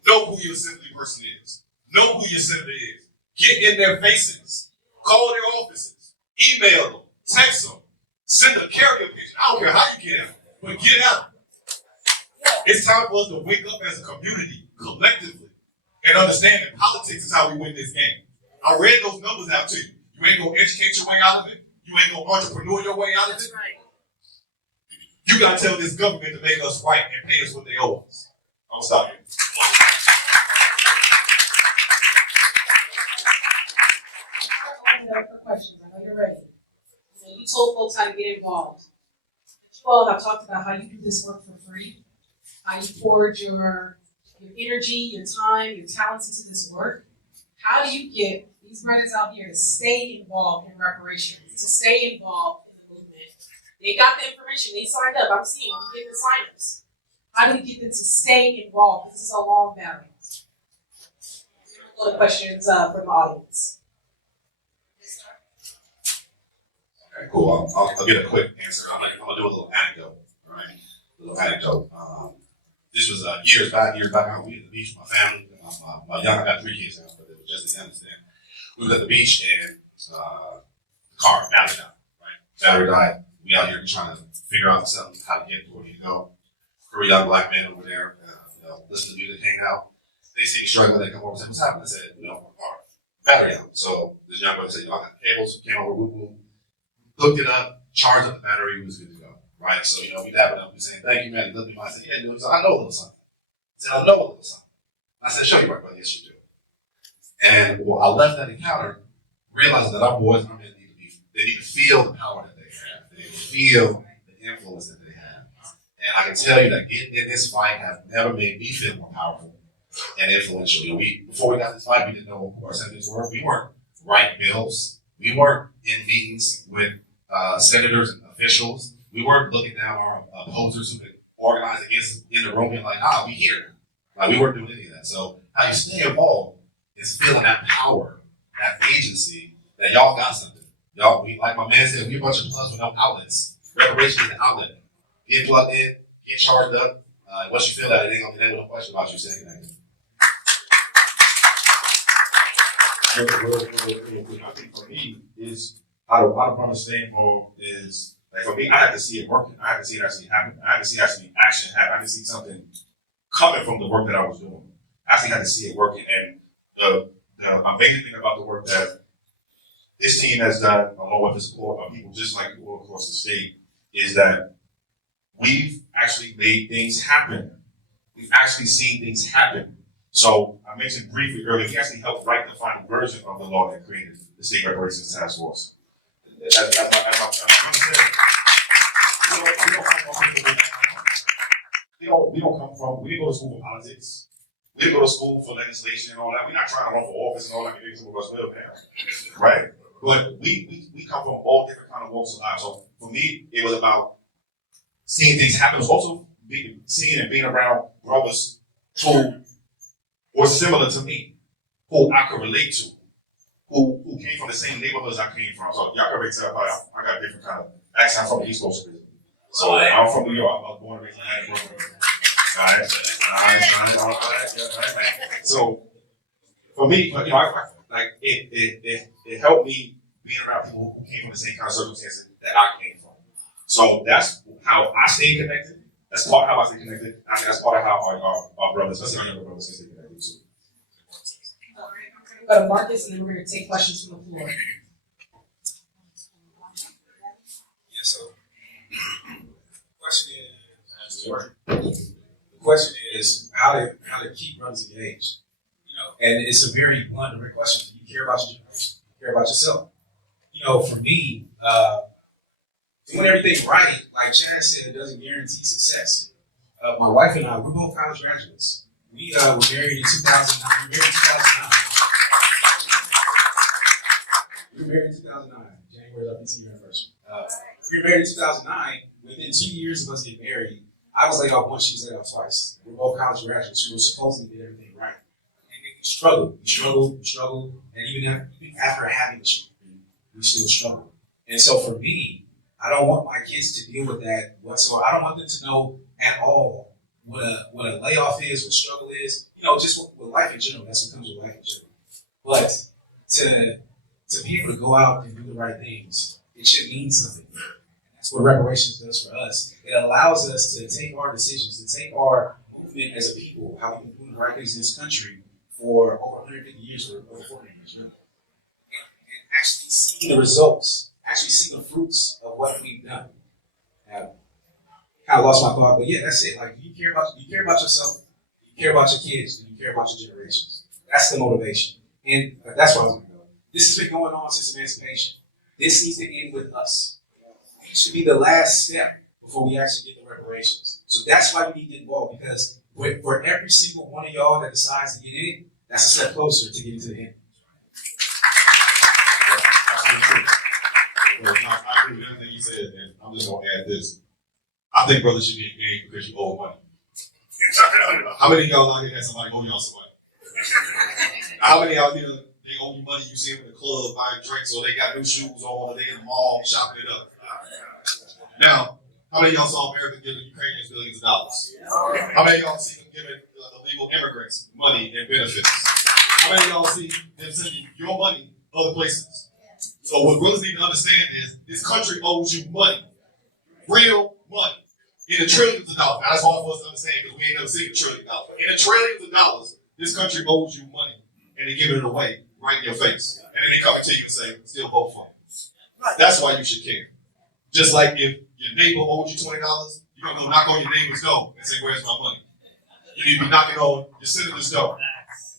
Know who your assembly person is. Know who your senator is. Get in their faces. Call their offices. Email them. Text them. Send a carrier pigeon. I don't care how you get out, but get out. It's time for us to wake up as a community, collectively, and understand that politics is how we win this game. I read those numbers out to you. You ain't gonna educate your way out of it. You ain't gonna entrepreneur your way out of it. You gotta tell this government to make us right and pay us what they owe us. I'm gonna stop here. Open it up for questions. I know you're ready. So you told folks how to get involved. You all have talked about how you do this work for free, how you poured your energy, your time, your talents into this work. How do you get these brothers out here to stay involved in reparations, to stay involved in the movement? They got the information, they signed up. I'm seeing them get the sign-ups. How do we get them to stay involved? This is a long battle. Other questions from the audience. Okay, cool. I'll get a quick answer. I'm gonna do a little anecdote, all right? A little anecdote. This was years back. We were at the beach with my family. I got 3 kids now, but it was just the youngest then. We was at the beach and the car, battery died, right? Battery died. We out here trying to figure out something, how to get to where we need to go. Three young black men over there, listen to music, hang out. They see me struggling, they come over and say, what's happening? I said, my car, battery out. So this young brother said, I got cables, came over, hooked it up, charged up the battery, we was good to go, right? So, we dab it up, we saying, thank you, man. He looked at me, I said, yeah, dude. He said, I know a little something. He said, I know a little something. I said, show you right, brother. Yes, you do. And I left that encounter realizing that our boys and our men they need to feel the power that they have. They need to feel the influence that they have. And I can tell you that getting in this fight has never made me feel more powerful and influential. Before we got this fight, we didn't know who our senators were. We weren't writing bills. We weren't in meetings with senators and officials. We weren't looking down our opposers who could organize against us in the room and like, we here. We weren't doing any of that. So how you stay involved is feeling that power, that agency, that y'all got something. Y'all, like my man said, we a bunch of plugs with no outlets. Reparation is an outlet. Get plugged in, get charged up. Once you feel that, it ain't gonna be no question about you saying that. I think for me is how to run a stay involved is like for me, I have to see it working. I have to see it actually happen. I have to see actually action happen. I have to see something coming from the work that I was doing. I actually had to see it working. And the amazing thing about the work that this team has done, along with the support of people just like you all across the state, is that we've actually made things happen. We've actually seen things happen. So I mentioned briefly earlier, we actually helped write the final version of the law that created the State Reparations Task Force. We don't come from, we didn't go to school for politics. We didn't go to school for legislation and all that. We're not trying to run for office and all that. Maybe some of us will now, right? But we come from all different kind of walks of life. So for me, it was about seeing things happen. It was also seeing and being around brothers who were similar to me, who I could relate to, who came from the same neighborhoods I came from. So y'all can already tell I got a different kind of accent. I'm from the East Coast. So I'm from New York. I was born and raised in Manhattan. So for me, it helped me being around people who came from the same kind of circumstances that I came from. So that's how I stay connected. That's part of how I stay connected. I think that's part of how our brothers, especially our younger brothers, stay connected too. All right, I'm going to go to Marcus, and then we're going to take questions from the floor. Yeah, so the question is how to keep brothers engaged. And it's a very blunt and direct question. Do you care about your generation? Do you care about yourself? For me, doing everything right, like Chad said, doesn't guarantee success. My wife and I, we're both college graduates. We were married in 2009. We were married in 2009. January is our PCU anniversary. We were married in 2009. Within 2 years of us getting married, I was laid off once, she was laid off twice. We're both college graduates. We were supposed to get everything right. And we struggled. And even after having children, we still struggle. And so for me, I don't want my kids to deal with that whatsoever. I don't want them to know at all what a layoff is, what struggle is. Just with life in general. That's what comes with life in general. But to be able to go out and do the right things, it should mean something. That's what reparations does for us. It allows us to take our decisions, to take our movement as a people, how we can do the right things in this country for over 150 years or over 400 years, really. And actually see the results, actually see the fruits of what we've done. I kind of lost my thought, but yeah, that's it. Like, do you care about yourself? Do you care about your kids? Do you care about your generations? That's the motivation. And that's where I was going to go. This has been going on since emancipation. This needs to end with us. It should be the last step before we actually get the reparations. So that's why we need to get involved, because for every single one of y'all that decides to get in it, that's a step closer to getting to the end. Well, I agree with everything you said, and I'm just gonna add this. I think brothers should be engaged because you owe money. How many of y'all out here had somebody owe y'all some money? How many out here they owe you money? You see them in the club buying drinks, or they got new shoes on, or they in the mall shopping it up. Now, how many of y'all saw America giving Ukrainians billions of dollars? How many of y'all see them giving illegal immigrants money and benefits? How many of y'all see them sending your money other places? So what brothers need to understand is this country owes you money, real money, in the trillions of dollars. Now, that's hard for us to understand because we ain't never seen $1 trillion. In the trillions of dollars, this country owes you money, and they give it away right in your face. And then they come to you and say, still vote for me. That's why you should care. Just like if your neighbor owes you $20, you're going to go knock on your neighbor's door and say, where's my money? You need to be knocking on your senator's door.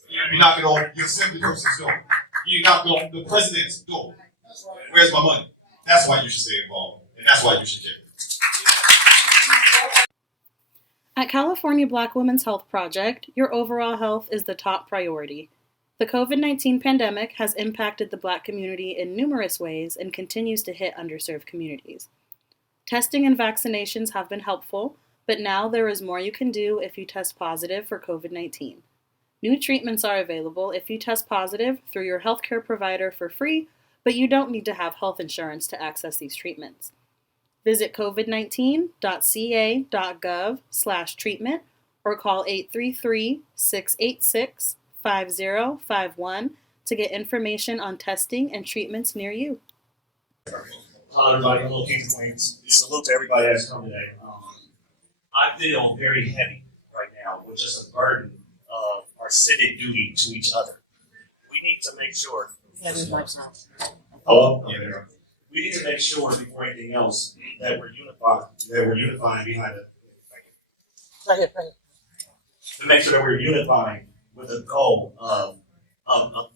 You need to be knocking on your assembly person's door. You need to knock on the president's door. Where's my money? That's why you should stay involved, and that's why you should care. At California Black Women's Health Project, your overall health is the top priority. The COVID-19 pandemic has impacted the Black community in numerous ways and continues to hit underserved communities. Testing and vaccinations have been helpful, but now there is more you can do if you test positive for COVID-19. New treatments are available if you test positive through your healthcare provider for free, but you don't need to have health insurance to access these treatments. Visit covid19.ca.gov/treatment or call 833-686-5051 to get information on testing and treatments near you. Hello, everybody. Hello, Kings and Queens. Salute to everybody that's come today. I feel very heavy right now with just a burden of our civic duty to each other. We need to make sure. Hello? Yeah, we need to make sure before anything else that we're unified. That we're unifying behind it. To make sure that we're unifying with the goal of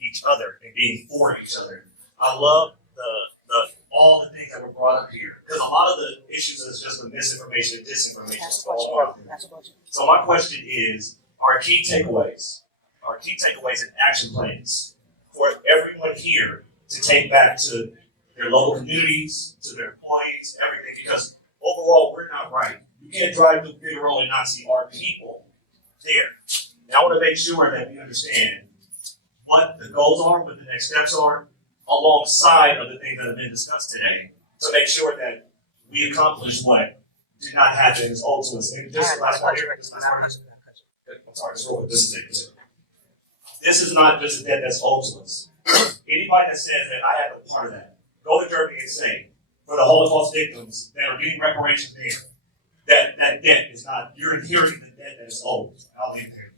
each other and being for each other. I love all the things that were brought up here, because a lot of the issues is just the misinformation and disinformation. So my question is, our key takeaways and action plans for everyone here to take back to their local communities, to their employees, everything, because overall we're not right. You can't drive through Figueroa and not see our people there. And I want to make sure that we understand what the goals are, what the next steps are, alongside of the things that have been discussed today, to make sure that we accomplish what did not happen as owed to us. And this is the last part here. I'm sorry, this is it. This is not just a debt that's owed to us. Anybody that says that I have a part of that, go to Germany and say, for the Holocaust victims that are getting reparations there, that debt is not, you're inheriting the debt that is owed. I'll leave it there.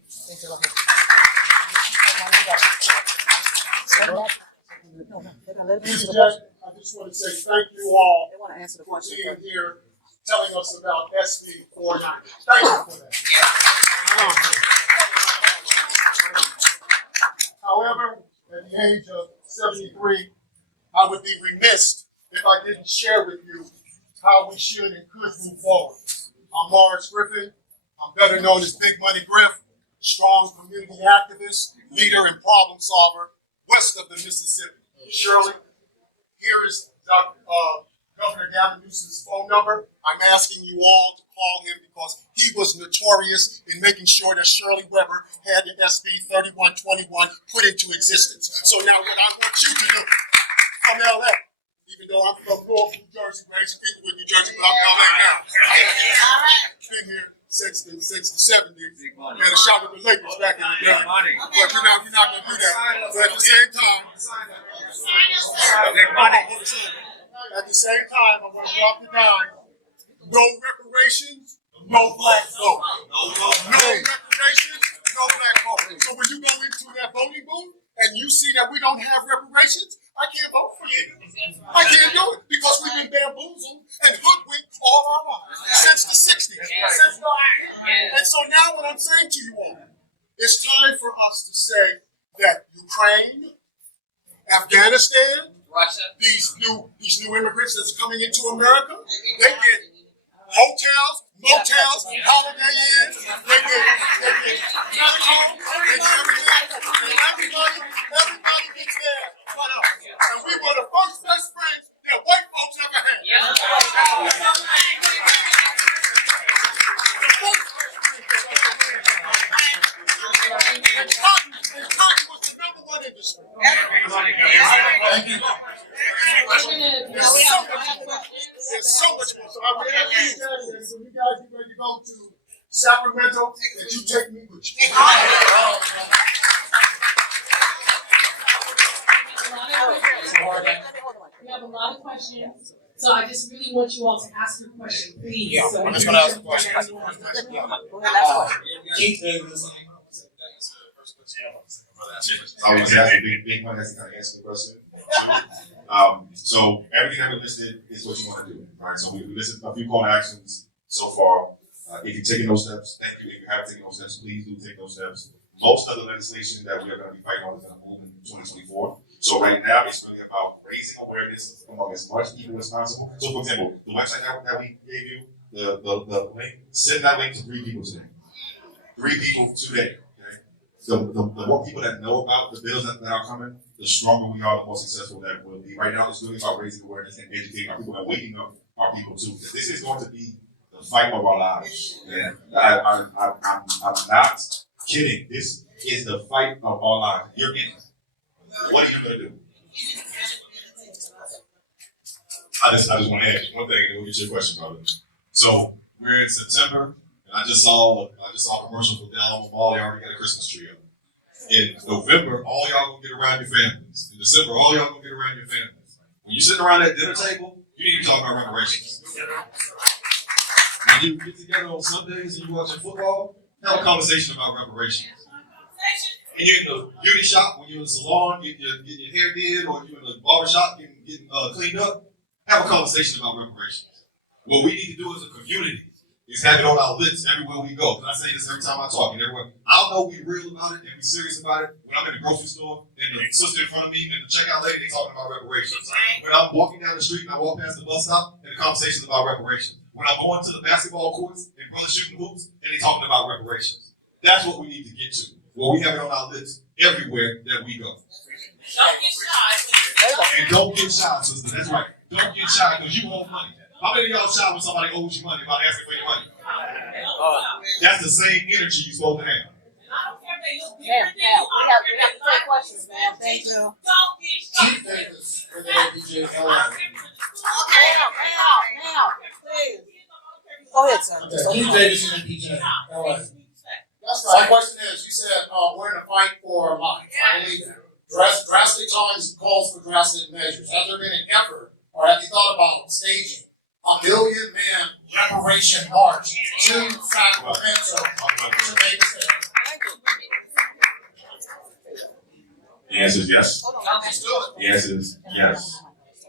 Mr. Judge, I just want to say thank you all for being here, telling us about SB 490. Thank you for that. However, at the age of 73, I would be remiss if I didn't share with you how we should and could move forward. I'm Morris Griffin. I'm better known as Big Money Griff, strong community activist, leader, and problem solver west of the Mississippi. Shirley, here is Governor Gavin Newsom's phone number. I'm asking you all to call him because he was notorious in making sure that Shirley Weber had the SB 3121 put into existence. So now what I want you to do from LA, even though I'm from North New Jersey, raised in New Jersey, but I'm in LA now. Been here since the 70s. Had a shot with the Lakers back in the day. But you're not going to do that. But at the same time, I'm going to drop the dime. No reparations, no black vote. No reparations, no black vote. So when you go into that voting booth and you see that we don't have reparations, I can't vote for you. I can't do it because we've been bamboozled and hoodwinked all our lives since the 60s. And so now what I'm saying to you all, it's time for us to say that Ukraine, Afghanistan, Russia, these new immigrants that's coming into America, they get hotels, motels, Holiday Inns, they get telecom, they get everything. Everybody gets there. And we were the first best friends that white folks ever had. And cotton was the #1 industry. We're gonna, There's so much more. So I would have you guys, when you guys get ready to go to Sacramento, that you take me with you. we have a lot of questions, so I just really want you all to ask your question, please. Yeah, So I'm just gonna ask a question. Keith Davis. I was asking big one that's kind of answer the question. So everything that we listed is what you want to do, right? So we listed a few call to actions so far. If you're taking those steps, thank you. If you haven't taken those steps, please do take those steps. Most of the legislation that we are going to be fighting on is going to move in 2024. So right now, it's really about raising awareness among as much people as possible. So for example, the website that we gave you, the link, send that link to 3 people today. 3 people today. The more people that know about the bills that are coming, the stronger we are, the more successful that we'll be. Right now, it's really about raising awareness and educating our people and waking up our people too. Because this is going to be the fight of our lives. Yeah, I'm not kidding. This is the fight of our lives. You're in it. What are you going to do? I just want to add one thing, and then we'll get your question, brother. So we're in September, and I just saw a commercial for Dallas Mall. They already got a Christmas tree up. In November, all y'all gonna get around your families. In December, all y'all gonna get around your families. When you sitting around that dinner table, you need to talk about reparations. When you get together on Sundays and you watching football, have a conversation about reparations. When you're in the beauty shop, when you're in the salon, getting your hair did, or you're in the barber shop getting cleaned up, have a conversation about reparations. What we need to do as a community is have it on our lips everywhere we go. And I say this every time I talk, and everywhere. I'll know we real about it and we serious about it when I'm in the grocery store and the sister in front of me and the checkout lady, they talking about reparations. When I'm walking down the street and I walk past the bus stop and the conversation's about reparations. When I'm going to the basketball courts and brothers shooting hoops and they talking about reparations. That's what we need to get to. Where we have it on our lips everywhere that we go. Don't get shy. And don't get shy, sister. That's right. Don't get shy because you owe money. How many of y'all shy when somebody owes you money about asking for your money? That's the same energy you're supposed to have. We have to take questions, man. Thank you. Chief Davis, for the KJLH. Now, please. Go ahead, son. Keith Davis and KJLH. That's right. My question is, you said we're in a fight for life. I believe that. Drastic times calls for drastic measures. Has there been an effort, or have you thought about staging a million man reparation march to Sacramento to make a stand? The answer is yes. Let's do it. The answer is yes.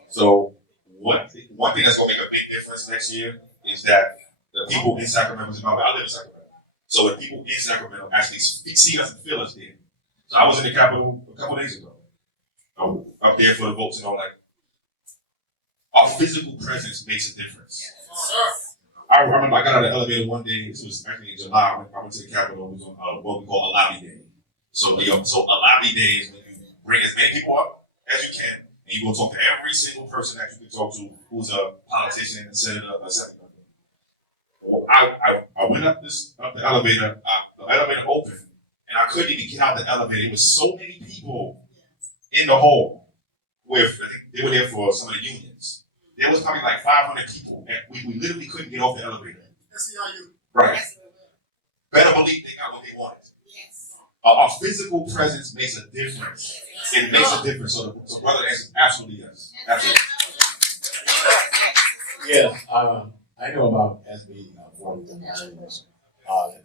So one thing that's going to make a big difference next year is that the people in Sacramento, I live in Sacramento, so the people in Sacramento actually see us and feel us there. So I was in the Capitol a couple days ago. I was up there for the votes and all that. Our physical presence makes a difference. I remember I got out of the elevator one day, this was actually in July, I went to the Capitol, it was on what we call a lobby day. So a lobby day is when you bring as many people up as you can, and you go talk to every single person that you can talk to who's a politician, a senator, a senator. Well, I went up the elevator, the elevator opened, and I couldn't even get out the elevator. There was so many people in the hall I think they were there for some of the unions. There was probably like 500 people, and we literally couldn't get off the elevator. Right. Better believe they got what they wanted. Our physical presence makes a difference. It makes a difference. So brother, absolutely yes. Absolutely. Yes, I know about SB 4039.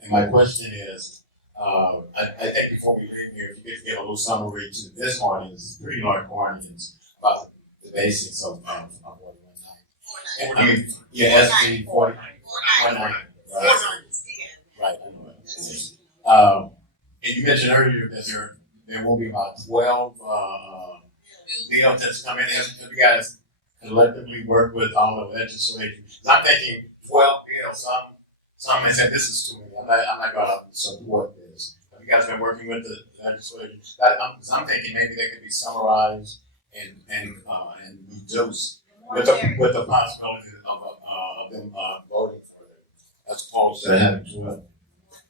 And my question is, I think before we leave here, if you could give a little summary to this audience, pretty large audience, about the basics of 4019. Yeah, SB 4019. Right. And you mentioned earlier that there will be about 12 bills that's coming in. Have you guys collectively work with all the legislators? I'm thinking Well, you know, some may say this is too many. I'm not gonna support this. Have you guys been working with the legislature? I'm thinking maybe they could be summarized and reduced with the possibility of them voting for it, as opposed to having 12.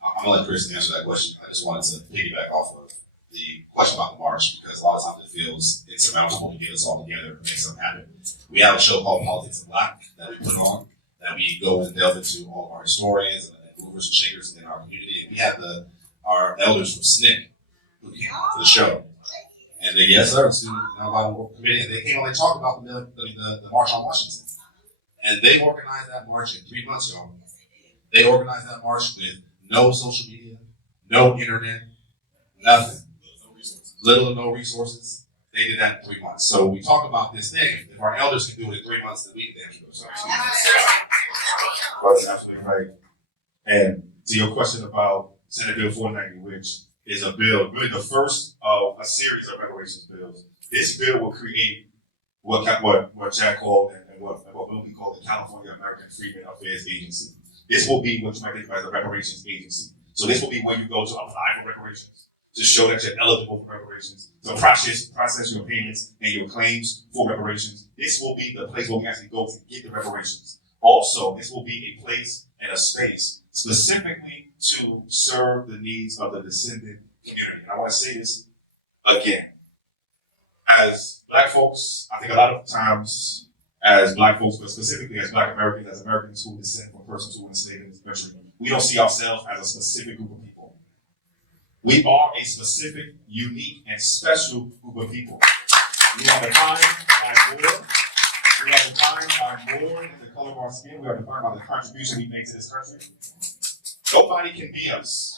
I'm gonna let Chris answer that question. I just wanted to piggyback off of the question about the march because a lot of times it feels insurmountable to get us all together and make something happen. We have a show called Politics in Black that we put on, that we go and delve into all of our historians and movers and shakers in our community. And we had our elders from SNCC who came to the show. And they, yes, sir, student nonviolent committee, and they came on and talked about the March on Washington. And they organized that march in 3 months, y'all. They organized that march with no social media, no internet, nothing. Little to no resources. They did that in 3 months. So we talk about this thing. If our elders can do it in 3 months, then we can do it. That's absolutely right. And to your question about Senate Bill 490, which is a bill, really the first of a series of reparations bills. This bill will create what Jack called and what we call the California American Freedmen Affairs Agency. This will be what you might think of as a reparations agency. So this will be when you go to apply for reparations, to show that you're eligible for reparations, to process your payments and your claims for reparations. This will be the place where we actually go to get the reparations. Also, this will be a place and a space specifically to serve the needs of the descendant community. And I want to say this again. As Black folks, I think a lot of times as Black folks, but specifically as Black Americans, as Americans who descend from persons who were enslaved in this country, we don't see ourselves as a specific group of people. We are a specific, unique, and special group of people. We are defined by more. We are defined by more than the color of our skin. We are defined by the contribution we make to this country. Nobody can be us.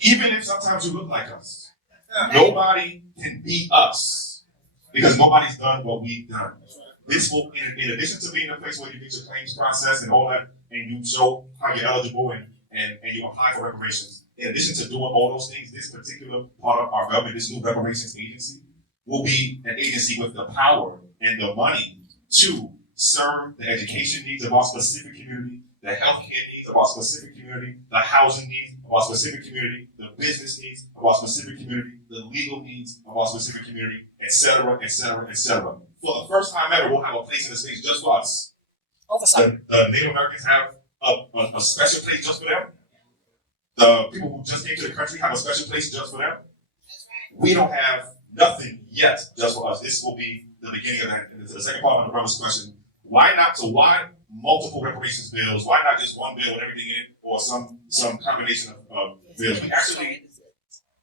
Even if sometimes you look like us. Nobody can be us. Because nobody's done what we've done. This will, in addition to being a place where you get your claims processed and all that, and you show how you're eligible and you apply for reparations, in addition to doing all those things, this particular part of our government, this new reparations agency, will be an agency with the power and the money to serve the education needs of our specific community, the healthcare needs of our specific community, the housing needs of our specific community, the business needs of our specific community, the legal needs of our specific community, et cetera, et cetera, et cetera. For the first time ever, we'll have a place in the space just for us. The Native Americans have a special place just for them. The people who just came to the country have a special place just for them. We don't have nothing yet just for us. This will be the beginning of that. And to the second part of the brother's question, why multiple reparations bills? Why not just one bill and everything in it, or some combination of bills? We actually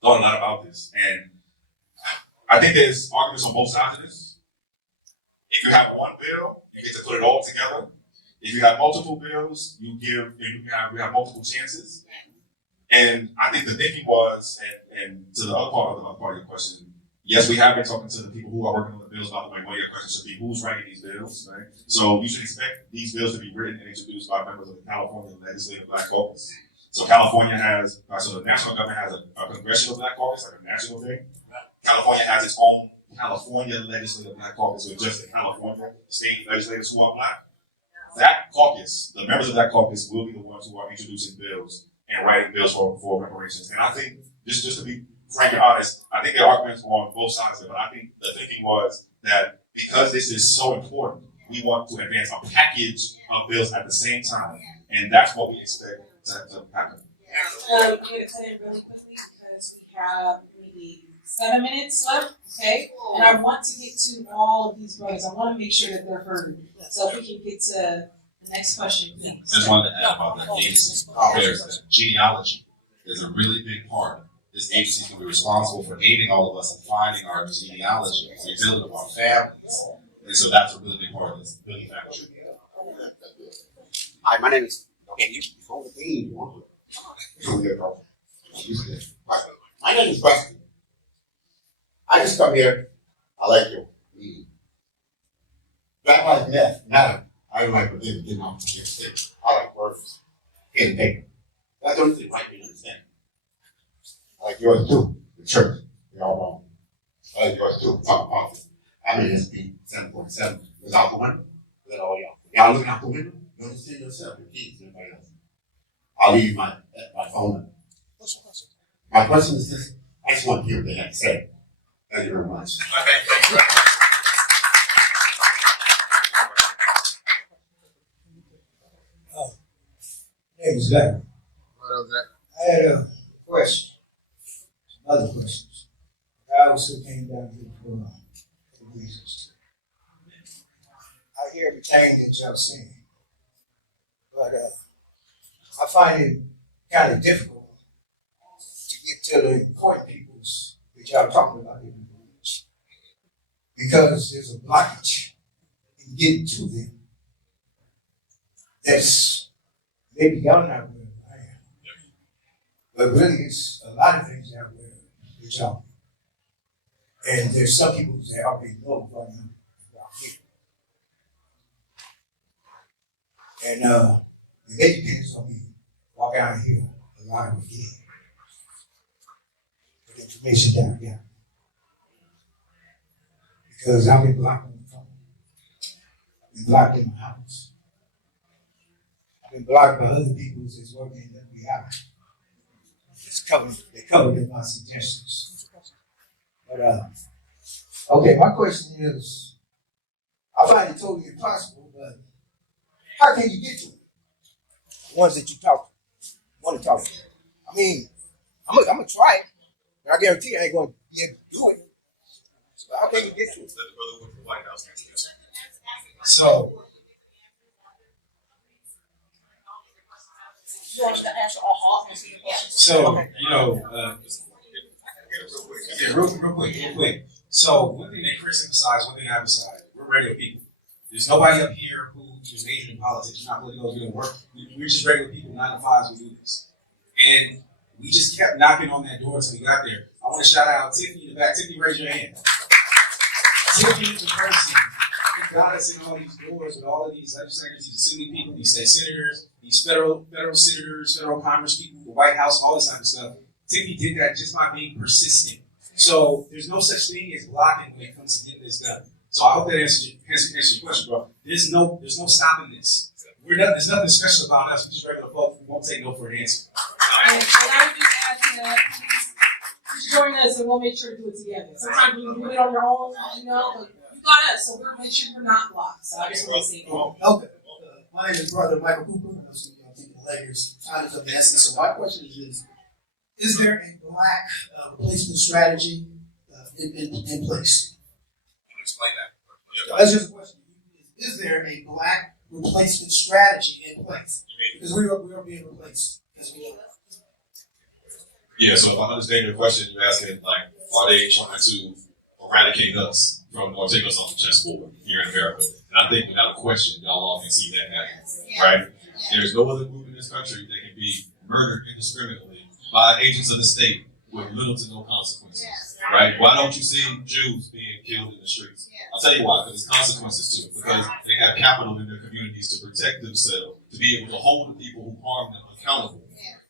thought a lot about this, and I think there's arguments on both sides of this. If you have one bill, you get to put it all together. If you have multiple bills, you have multiple chances. And I think the thinking was, and to the other part of your question, yes, we have been talking to the people who are working on the bills. By the way, one of your questions should be who's writing these bills, right? So you should expect these bills to be written and introduced by members of the California Legislative Black Caucus. So California has, so the national government has a congressional Black Caucus, like a national thing. California has its own California Legislative Black Caucus with just the California state legislators who are Black. That caucus, the members of that caucus will be the ones who are introducing bills and writing bills for reparations. And I think, just to be frank and honest, I think there are arguments on both sides of it, but I think the thinking was that because this is so important, we want to advance a package of bills at the same time. And that's what we expect to happen. I'm going to cut it really quickly because we have maybe 7 minutes left, okay? And I want to get to all of these brothers. I want to make sure that they're heard. So if we can get to the next question, please. I just wanted to add about the agency. There's the genealogy is a really big part. This agency can be responsible for aiding all of us in finding our genealogy, rebuilding of our families. And so that's a really big part of this building family. Hi, my name is. My name is Preston. I just come here. I like your meeting. Black Lives Matter. I like what they're getting off the stage. I like words in paper. That's the only thing right to understand. I like yours too. The church. We all wrong. I like yours too. Talk about it. I mean, it's 747. Was out the window. Y'all looking out the window? You understand yourself, your kids, and everybody else. I'll leave you my phone number. My question is this: I just want to hear what they have to say. Thank you very much. Hey, Zach. What else that? I had a question. Some other questions. I also came down here for reasons. I hear everything that y'all saying, but I find it kind of difficult to get to the important peoples that y'all talking about here in the village, because there's a blockage in getting to them. That's maybe y'all not where I am, but really it's a lot of things out there that y'all. And there's some people that already know right now about here. And it depends on me. Walk out here, a lot of again. The information down here. Because I've been blocked on the phone. I've been blocked in my house. I've been blocked by other people that's working in the FBI. They covered my suggestions. But okay, my question is, I find it totally impossible, but how can you get to it? The ones that you want to talk to. I mean, I'm gonna try it, but I guarantee I ain't gonna be able to do it. So how can you get to it? So You want to answer all hot? So, you know, yeah, real quick. So, one thing that Chris emphasized, one thing I emphasized, we're regular people. There's nobody up here who is majored in politics. We're not political, we don't work. We're just regular people, 9 to 5s, we do this. And we just kept knocking on that door until we got there. I want to shout out Tiffany in the back. Tiffany, raise your hand. Tiffany is the person who got us in all these doors with all of these legislators, these assembly people, these state senators, these federal senators, federal Congress people, the White House, all this type of stuff. Tiffany did that just by being persistent. So there's no such thing as blocking when it comes to getting this done. So I hope that answers your question, bro. There's no stopping this. There's nothing special about us. We're just regular folks. We won't take no for an answer. And I would just add to that, please join us and we'll make sure to do it together. Sometimes you do it on your own, you know, but you got us, so we'll make sure you're not blocked. So I just want to say that. okay. My name is Brother Michael Cooper. I'm some people layers, founders of the essence. So my question is there a black replacement strategy in place? Explain that. That's just a question. Is there a black replacement strategy in place? Because we are being replaced. As we know. Yeah, so if I understand your question, you're asking, like, are they trying to eradicate us from, or take us off the chessboard here in America? And I think without a question, y'all all can see that happen, right? There's no other group in this country that can be murdered indiscriminately by agents of the state with little to no consequences, right? Why don't you see Jews being killed in the streets? I'll tell you why, because there's consequences to it, because they have capital in their communities to protect themselves, to be able to hold the people who harm them accountable.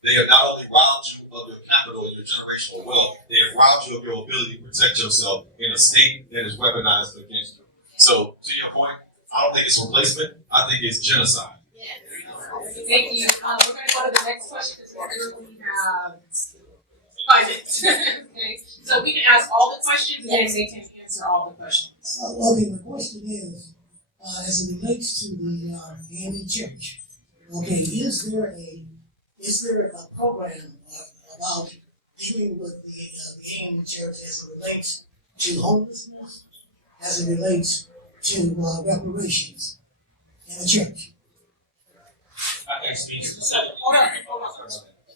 They have not only robbed you of your capital and your generational wealth, they have robbed you of your ability to protect yourself in a state that is weaponized against you. So, to your point, I don't think it's replacement, I think it's genocide. Thank you. We're going to go to the next question because we only have 5 minutes. Okay, so we can ask all the questions and then they can answer all the questions. Okay, my question is, as it relates to the AME Church, okay, is there a program about dealing with the AME Church as it relates to homelessness, as it relates to reparations in the church? I can speak specifically.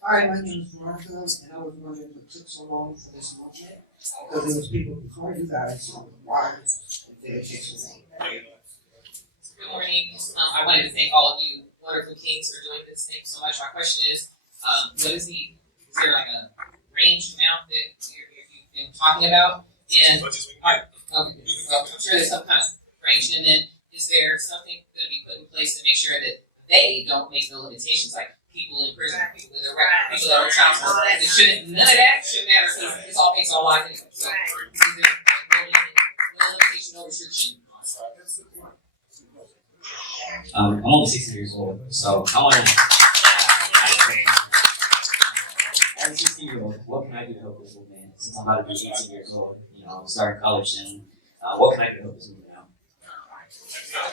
Hi, my name is Martha, and I was wondering if it took so long for this movement, because there was people before you guys who required dedication. Good morning. I wanted to thank all of you wonderful kings for doing this. Thank you so much. My question is there like a range amount that you've been talking about? And okay, well, I'm sure there's some kind of range. And then is there something going to be put in place to make sure that they don't make no limitations, like people in prison, people with their record, people that are child support? None of that should matter because it's all based on life. So is there no limitation, no restriction? I'm only 16 years old, so I want to. As a 16-year-old, what can I do to help this movement? Since I'm about to be 18 years old, you know, I'm starting college soon. What can I do to help this movement out?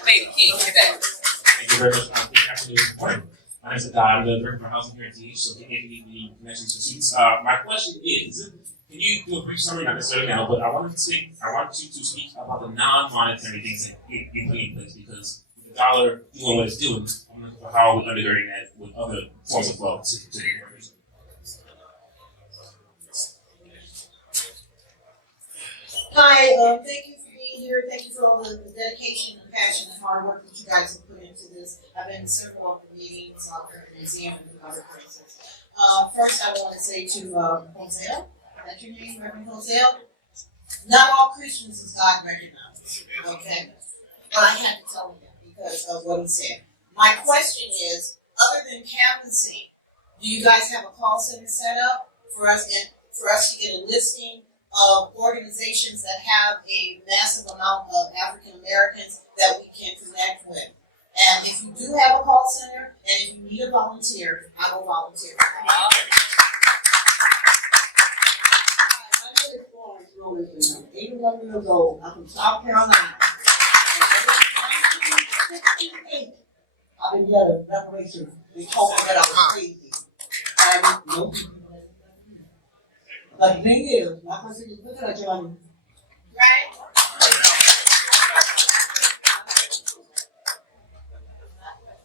Thank you very much. Good afternoon. My name is Don. I'm the Director of Housing here at KJLH, so can you give me connections to students? My question is, can you do a brief summary, not necessarily now, but I want you to speak about the non-monetary things that you put in place, because the dollar doing what it's doing, I'm looking for how we're undergirding that with other forms of wealth to the organization. Hi, thank you for being here. Thank you for all the dedication and passion and hard work that you guys have put into this. I've been in several of the meetings at the museum and other places. First, I want to say to Hosea, that's your name, Reverend Hosea? Not all Christians is God recognized, okay? But I had to tell him that because of what he said. My question is, other than canvassing, do you guys have a call center set up for us to get a listing of organizations that have a massive amount of African Americans that we can connect with? And if you do have a call center, and if you need a volunteer, I will volunteer. I live in Florence, Louisiana. I'm 81 years old. I'm from South Carolina. And ever since 1968, I've been yelling reparations. They told me that I was crazy. And nope. But the thing is, my question is, look at Johnny. Right?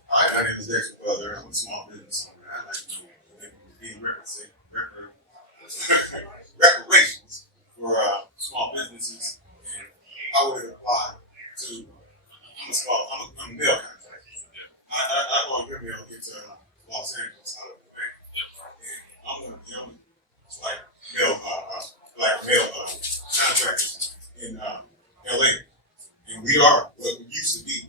Hi, my name is Dexter Butler. I'm a small business owner. I like to know being reparations for small businesses, and how would it apply to? I'm a mail contractor. I want your mail get to Los Angeles out of the bank, and I'm going to be on mail contractors in LA, and we are what we used to be.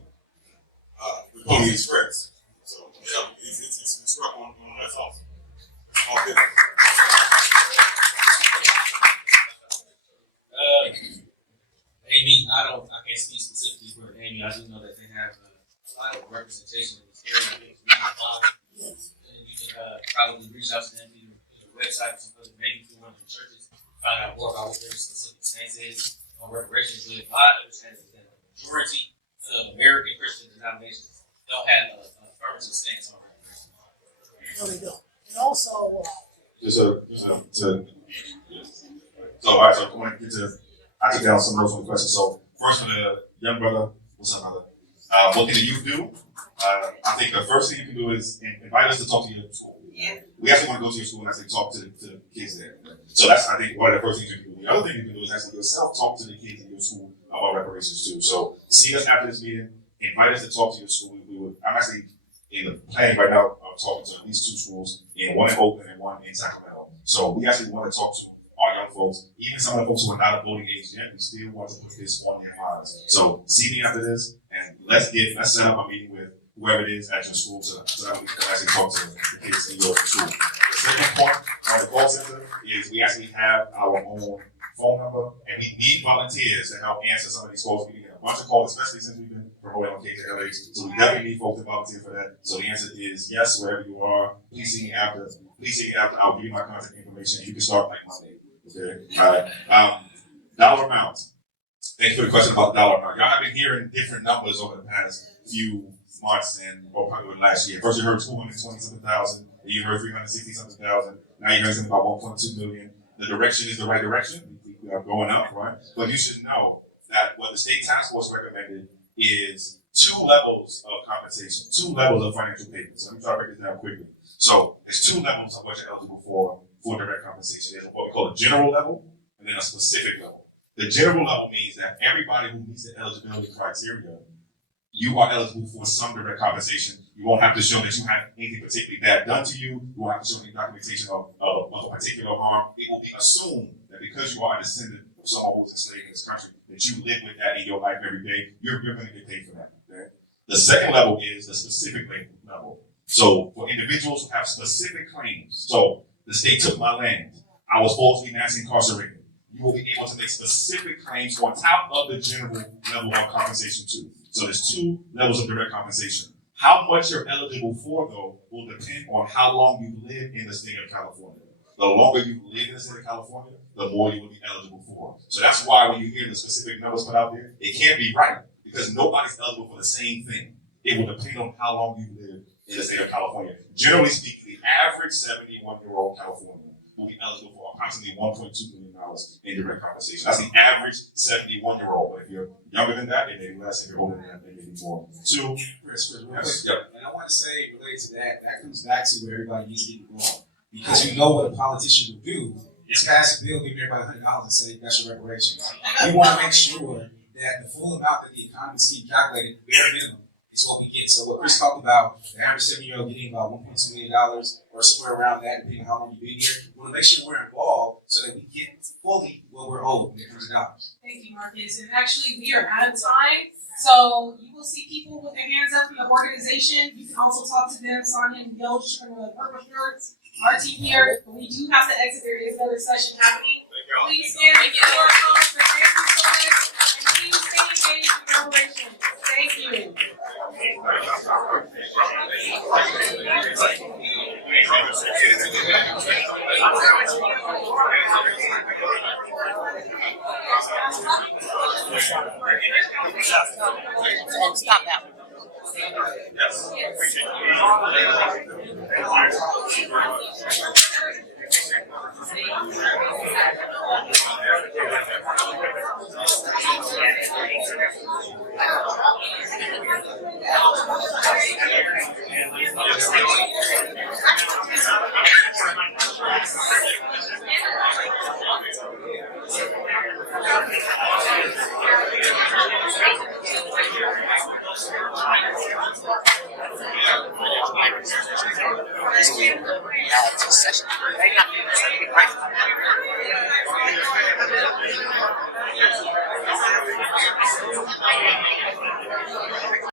The Pony Express. So yeah, it's rough on that's awesome. All good. Amy, I can't speak specifically for Amy. I do know that they have a lot of representation in this area. And you can probably reach out to them through the website, maybe through one of the churches, find out more about what their specific stance is on reparations. But I understand that the majority of American Christian denominations don't have a affirmative stance on reparations. No, they don't. And also, all right, so come on, I took down some notes on the question. So first, from the young brother, what's up, brother? What can the youth do? I think the first thing you can do is invite us to talk to your school. Yeah. We actually want to go to your school and actually talk to the kids there. So that's, I think, one of the first things you can do. The other thing you can do is actually yourself talk to the kids in your school about reparations too. So see us after this meeting, invite us to talk to your school. I'm actually in the planning right now of talking to at least 2 schools, and one in Oakland and one in Sacramento. So we actually want to talk to our young folks, even some of the folks who are not at voting age yet. We still want to put this on their minds. So see me after this, and let's set up a meeting with whoever it is at your school so that we can actually talk to the kids in your school. The second point on the call center is we actually have our own phone number, and we need volunteers to help answer some of these calls. We get a bunch of calls, especially since we've been promoting on KJLH. So we definitely need folks to volunteer for that. So the answer is yes, wherever you are. Please see me after. I'll give you my contact information. You can start like Monday. Okay. All right. Dollar amount. Thank you for the question about the dollar amount. Y'all have been hearing different numbers over the past few months and probably last year. First you heard 220-something thousand, then you heard 360-something thousand. Now you heard something about 1.2 million. The direction is the right direction. We are going up, right? But you should know that what the state task force recommended is 2 levels of compensation, 2 levels of financial payments. Let me try to break this down quickly. So there's 2 levels of what you're eligible for direct compensation. There's what we call a general level and then a specific level. The general level means that everybody who meets the eligibility criteria, you are eligible for some direct compensation. You won't have to show that you have anything particularly bad done to you. You won't have to show any documentation of a particular harm. It will be assumed that because you are a descendant of someone who was enslaved in this country, that you live with that in your life every day. You're going to get paid for that. Okay? The second level is the specific level. So for individuals who have specific claims, so the state took my land, I was falsely mass incarcerated, you will be able to make specific claims on top of the general level of compensation too. So there's two levels of direct compensation. How much you're eligible for, though, will depend on how long you live in the state of California. The longer you live in the state of California, the more you will be eligible for. So that's why when you hear the specific numbers put out there, it can't be right because nobody's eligible for the same thing. It will depend on how long you live in the state of California. Generally speaking, the average 71-year-old Californian will be eligible for approximately $1.2 million in direct compensation. That's the average 71-year-old. But if you're younger than that, it may be less. If you're older than that, it may be more. Two. Chris, real Yes. quick. Yep. And I want to say, related to that, that comes back to where everybody needs to get involved. Because you know what a politician will do is pass a bill, give everybody $100 and say that's your reparations. We want to make sure that the full amount that the economy is being calculated, bare minimum, is what we get. So what Chris talked about, the average 70-year-old getting about $1.2 million or somewhere around that, depending on how long you've been here, we want to make sure we're involved so that we get fully what we're owed when it comes to dollars. Thank you, Marcus. And actually, we are out of time. So you will see people with their hands up in the organization. You can also talk to them, Sonia and Gilch from the Purple Shirts, our team here. But we do have to exit. There is another session happening. Please stand and give our conference. Thank you so much. And please stay engaged in reparations. Thank you. Stop that one.